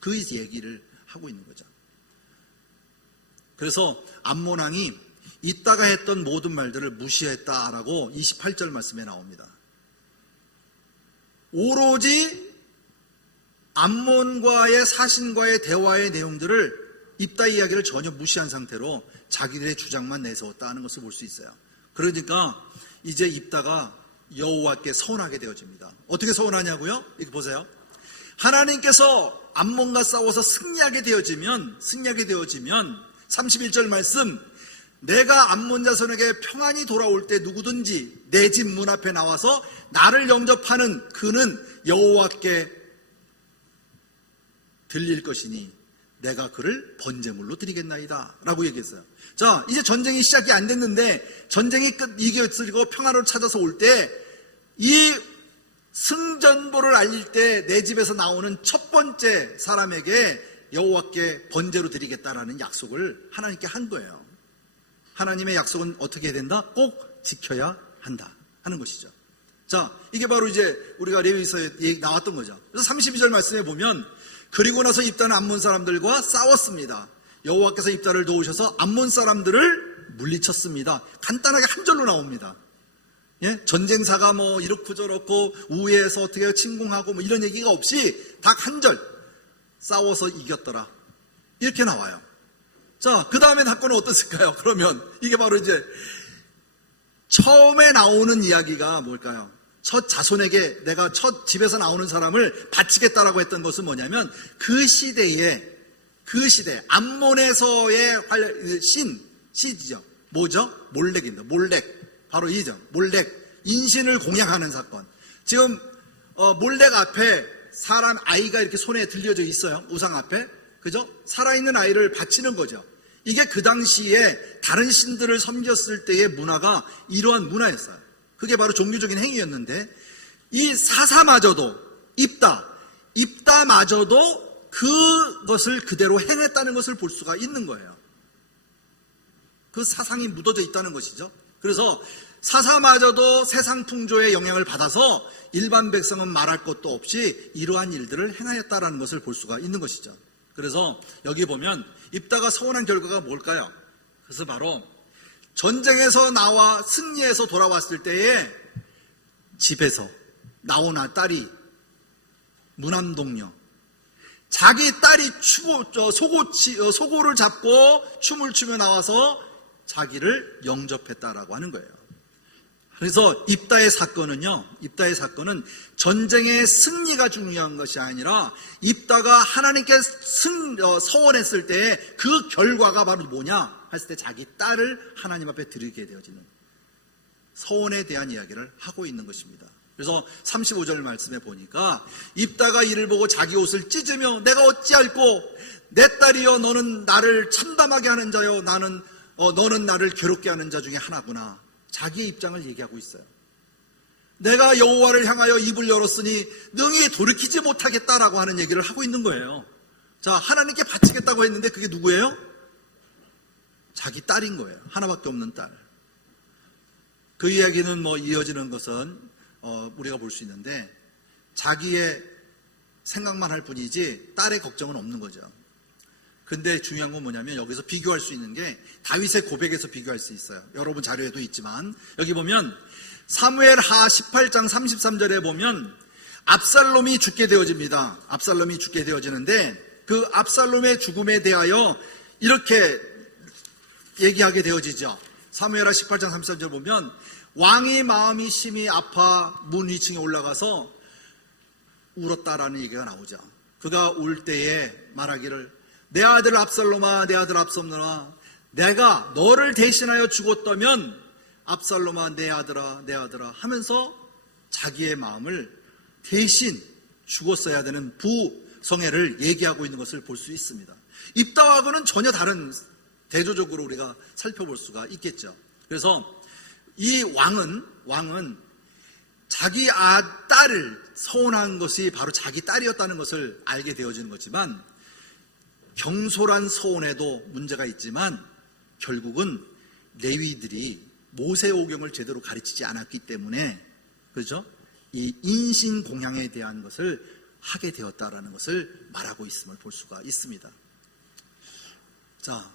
그 얘기를 하고 있는 거죠. 그래서 암몬 왕이 이따가 했던 모든 말들을 무시했다라고 28절 말씀에 나옵니다. 오로지 암몬과의 사신과의 대화의 내용들을, 입다 이야기를 전혀 무시한 상태로 자기들의 주장만 내세웠다는 것을 볼 수 있어요. 그러니까 이제 입다가 여호와께 서운하게 되어집니다. 어떻게 서운하냐고요? 이거 보세요. 하나님께서 암몬과 싸워서 승리하게 되어지면 31절 말씀, 내가 암몬 자손에게 평안히 돌아올 때 누구든지 내 집 문 앞에 나와서 나를 영접하는 그는 여호와께 들릴 것이니 내가 그를 번제물로 드리겠나이다 라고 얘기했어요. 자, 이제 전쟁이 시작이 안 됐는데 전쟁이 이겨지고 평화를 찾아서 올 때 이 승전보를 알릴 때 내 집에서 나오는 첫 번째 사람에게 여호와께 번제로 드리겠다라는 약속을 하나님께 한 거예요. 하나님의 약속은 어떻게 해야 된다? 꼭 지켜야 한다 하는 것이죠. 자, 이게 바로 이제 우리가 레위기서에 나왔던 거죠. 그래서 32절 말씀에 보면, 그리고 나서 입다는 암몬 사람들과 싸웠습니다. 여호와께서 입다를 도우셔서 암몬 사람들을 물리쳤습니다. 간단하게 한 절로 나옵니다. 예? 전쟁사가 뭐 이렇고 저렇고 우회해서 어떻게 침공하고 뭐 이런 얘기가 없이 딱 한 절, 싸워서 이겼더라, 이렇게 나와요. 자, 그 다음에 사건은 어떻을까요? 그러면 이게 바로 이제 처음에 나오는 이야기가 뭘까요? 첫 자손에게 내가 첫 집에서 나오는 사람을 바치겠다라고 했던 것은 뭐냐면, 그 시대에 암몬에서의 신이죠. 뭐죠? 몰렉입니다. 몰렉. 바로 이죠. 몰렉. 인신을 공양하는 사건. 지금 몰렉 앞에 사람 아이가 이렇게 손에 들려져 있어요. 우상 앞에. 그죠? 살아있는 아이를 바치는 거죠. 이게 그 당시에 다른 신들을 섬겼을 때의 문화가 이러한 문화였어요. 그게 바로 종교적인 행위였는데, 이 사사마저도, 입다마저도 그것을 그대로 행했다는 것을 볼 수가 있는 거예요. 그 사상이 묻어져 있다는 것이죠. 그래서 사사마저도 세상 풍조의 영향을 받아서 일반 백성은 말할 것도 없이 이러한 일들을 행하였다는 것을 볼 수가 있는 것이죠. 그래서 여기 보면 입다가 서운한 결과가 뭘까요? 그래서 바로 전쟁에서 나와 승리해서 돌아왔을 때에 집에서 나온 딸이 무남동녀, 자기 딸이 소고를 잡고 춤을 추며 나와서 자기를 영접했다라고 하는 거예요. 그래서 입다의 사건은 전쟁의 승리가 중요한 것이 아니라 입다가 하나님께 서원했을 때 그 결과가 바로 뭐냐 했을 때 자기 딸을 하나님 앞에 드리게 되어지는 서원에 대한 이야기를 하고 있는 것입니다. 그래서 35절 말씀에 보니까 입다가 이를 보고 자기 옷을 찢으며 내가 어찌할꼬 내 딸이여 너는 나를 참담하게 하는 자여 너는 나를 괴롭게 하는 자 중에 하나구나. 자기의 입장을 얘기하고 있어요. 내가 여호와를 향하여 입을 열었으니 능히 돌이키지 못하겠다라고 하는 얘기를 하고 있는 거예요. 자, 하나님께 바치겠다고 했는데 그게 누구예요? 자기 딸인 거예요. 하나밖에 없는 딸. 그 이야기는 이어지는 것은 우리가 볼 수 있는데 자기의 생각만 할 뿐이지 딸의 걱정은 없는 거죠. 근데 중요한 건 뭐냐면 여기서 비교할 수 있는 게 다윗의 고백에서 비교할 수 있어요. 여러분 자료에도 있지만 여기 보면 사무엘하 18장 33절에 보면 압살롬이 죽게 되어집니다. 압살롬이 죽게 되어지는데 그 압살롬의 죽음에 대하여 이렇게 얘기하게 되어지죠. 사무엘하 18장 33절 보면 왕이 마음이 심히 아파 문 위층에 올라가서 울었다라는 얘기가 나오죠. 그가 울 때에 말하기를 내 아들 압살롬아 내 아들 압살롬아 내가 너를 대신하여 죽었다면 압살롬아 내 아들아 내 아들아 하면서 자기의 마음을 대신 죽었어야 되는 부성애를 얘기하고 있는 것을 볼 수 있습니다. 입다하고는 전혀 다른 대조적으로 우리가 살펴볼 수가 있겠죠. 그래서 이 왕은 자기 딸을 서원한 것이 바로 자기 딸이었다는 것을 알게 되어지는 거지만 경솔한 서원에도 문제가 있지만 결국은 레위들이 모세오경을 제대로 가르치지 않았기 때문에 그렇죠? 이 인신공양에 대한 것을 하게 되었다라는 것을 말하고 있음을 볼 수가 있습니다. 자,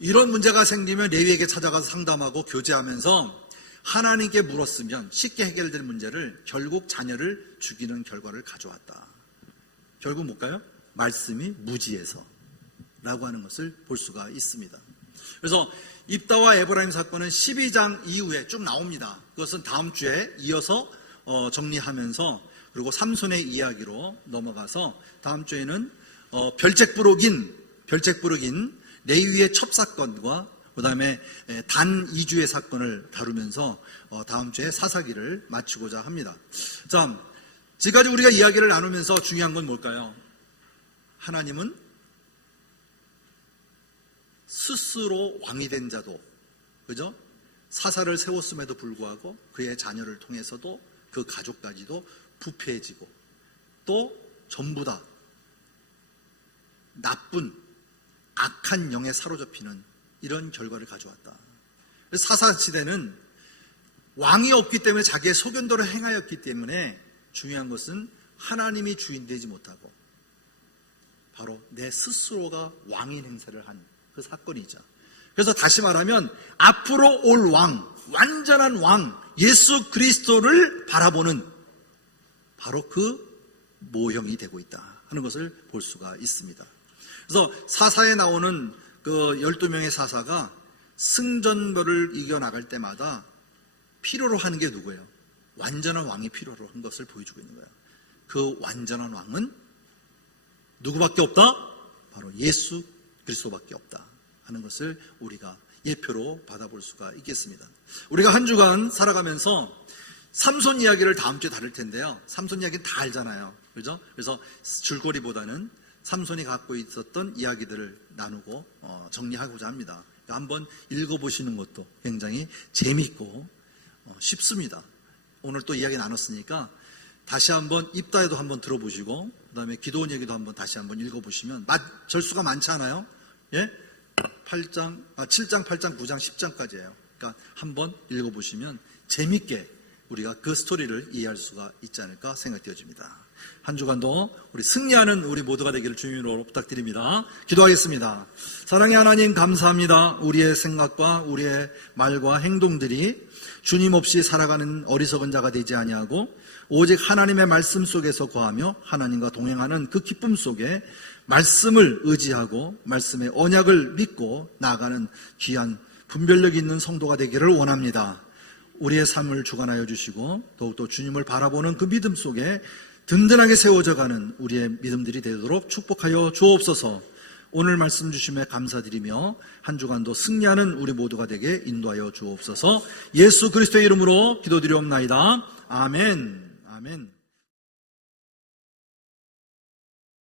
이런 문제가 생기면 레위에게 찾아가서 상담하고 교제하면서 하나님께 물었으면 쉽게 해결될 문제를 결국 자녀를 죽이는 결과를 가져왔다. 결국 뭘까요? 말씀이 무지해서 라고 하는 것을 볼 수가 있습니다. 그래서 입다와 에브라임 사건은 12장 이후에 쭉 나옵니다. 그것은 다음 주에 이어서 정리하면서 그리고 삼손의 이야기로 넘어가서 다음 주에는 별책부록인 레위의 첩사건과 그 다음에 단 2주의 사건을 다루면서 다음 주에 사사기를 마치고자 합니다. 자, 지금까지 우리가 이야기를 나누면서 중요한 건 뭘까요? 하나님은 스스로 왕이 된 자도, 그죠? 사사를 세웠음에도 불구하고 그의 자녀를 통해서도 그 가족까지도 부패해지고 또 전부 다 나쁜 악한 영에 사로잡히는 이런 결과를 가져왔다. 사사시대는 왕이 없기 때문에 자기의 소견대로 행하였기 때문에 중요한 것은 하나님이 주인 되지 못하고 바로 내 스스로가 왕인 행세를 한 그 사건이죠. 그래서 다시 말하면 앞으로 올 왕, 완전한 왕 예수 그리스도를 바라보는 바로 그 모형이 되고 있다 하는 것을 볼 수가 있습니다. 그래서 사사에 나오는 그 12명의 사사가 승전별을 이겨나갈 때마다 필요로 하는 게 누구예요? 완전한 왕이 필요로 한 것을 보여주고 있는 거예요. 그 완전한 왕은 누구밖에 없다? 바로 예수 그리스도밖에 없다 하는 것을 우리가 예표로 받아볼 수가 있겠습니다. 우리가 한 주간 살아가면서 삼손 이야기를 다음 주에 다룰 텐데요. 삼손 이야기는 다 알잖아요. 그죠? 그래서 줄거리보다는 삼손이 갖고 있었던 이야기들을 나누고 정리하고자 합니다. 한번 읽어보시는 것도 굉장히 재미있고 쉽습니다. 오늘 또 이야기 나눴으니까 다시 한번 입다에도 한번 들어보시고 그 다음에 기도원 얘기도 한번 다시 한번 읽어보시면 절수가 많지 않아요? 예? 7장, 8장, 9장, 10장까지예요. 그러니까 한번 읽어보시면 재미있게 우리가 그 스토리를 이해할 수가 있지 않을까 생각되어집니다. 한 주간도 우리 승리하는 우리 모두가 되기를 주님으로 부탁드립니다. 기도하겠습니다. 사랑의 하나님 감사합니다. 우리의 생각과 우리의 말과 행동들이 주님 없이 살아가는 어리석은 자가 되지 아니하고 오직 하나님의 말씀 속에서 거하며 하나님과 동행하는 그 기쁨 속에 말씀을 의지하고 말씀의 언약을 믿고 나아가는 귀한 분별력 있는 성도가 되기를 원합니다. 우리의 삶을 주관하여 주시고 더욱더 주님을 바라보는 그 믿음 속에 든든하게 세워져 가는 우리의 믿음들이 되도록 축복하여 주옵소서. 오늘 말씀 주심에 감사드리며 한 주간도 승리하는 우리 모두가 되게 인도하여 주옵소서. 예수 그리스도의 이름으로 기도드리옵나이다. 아멘. 아멘.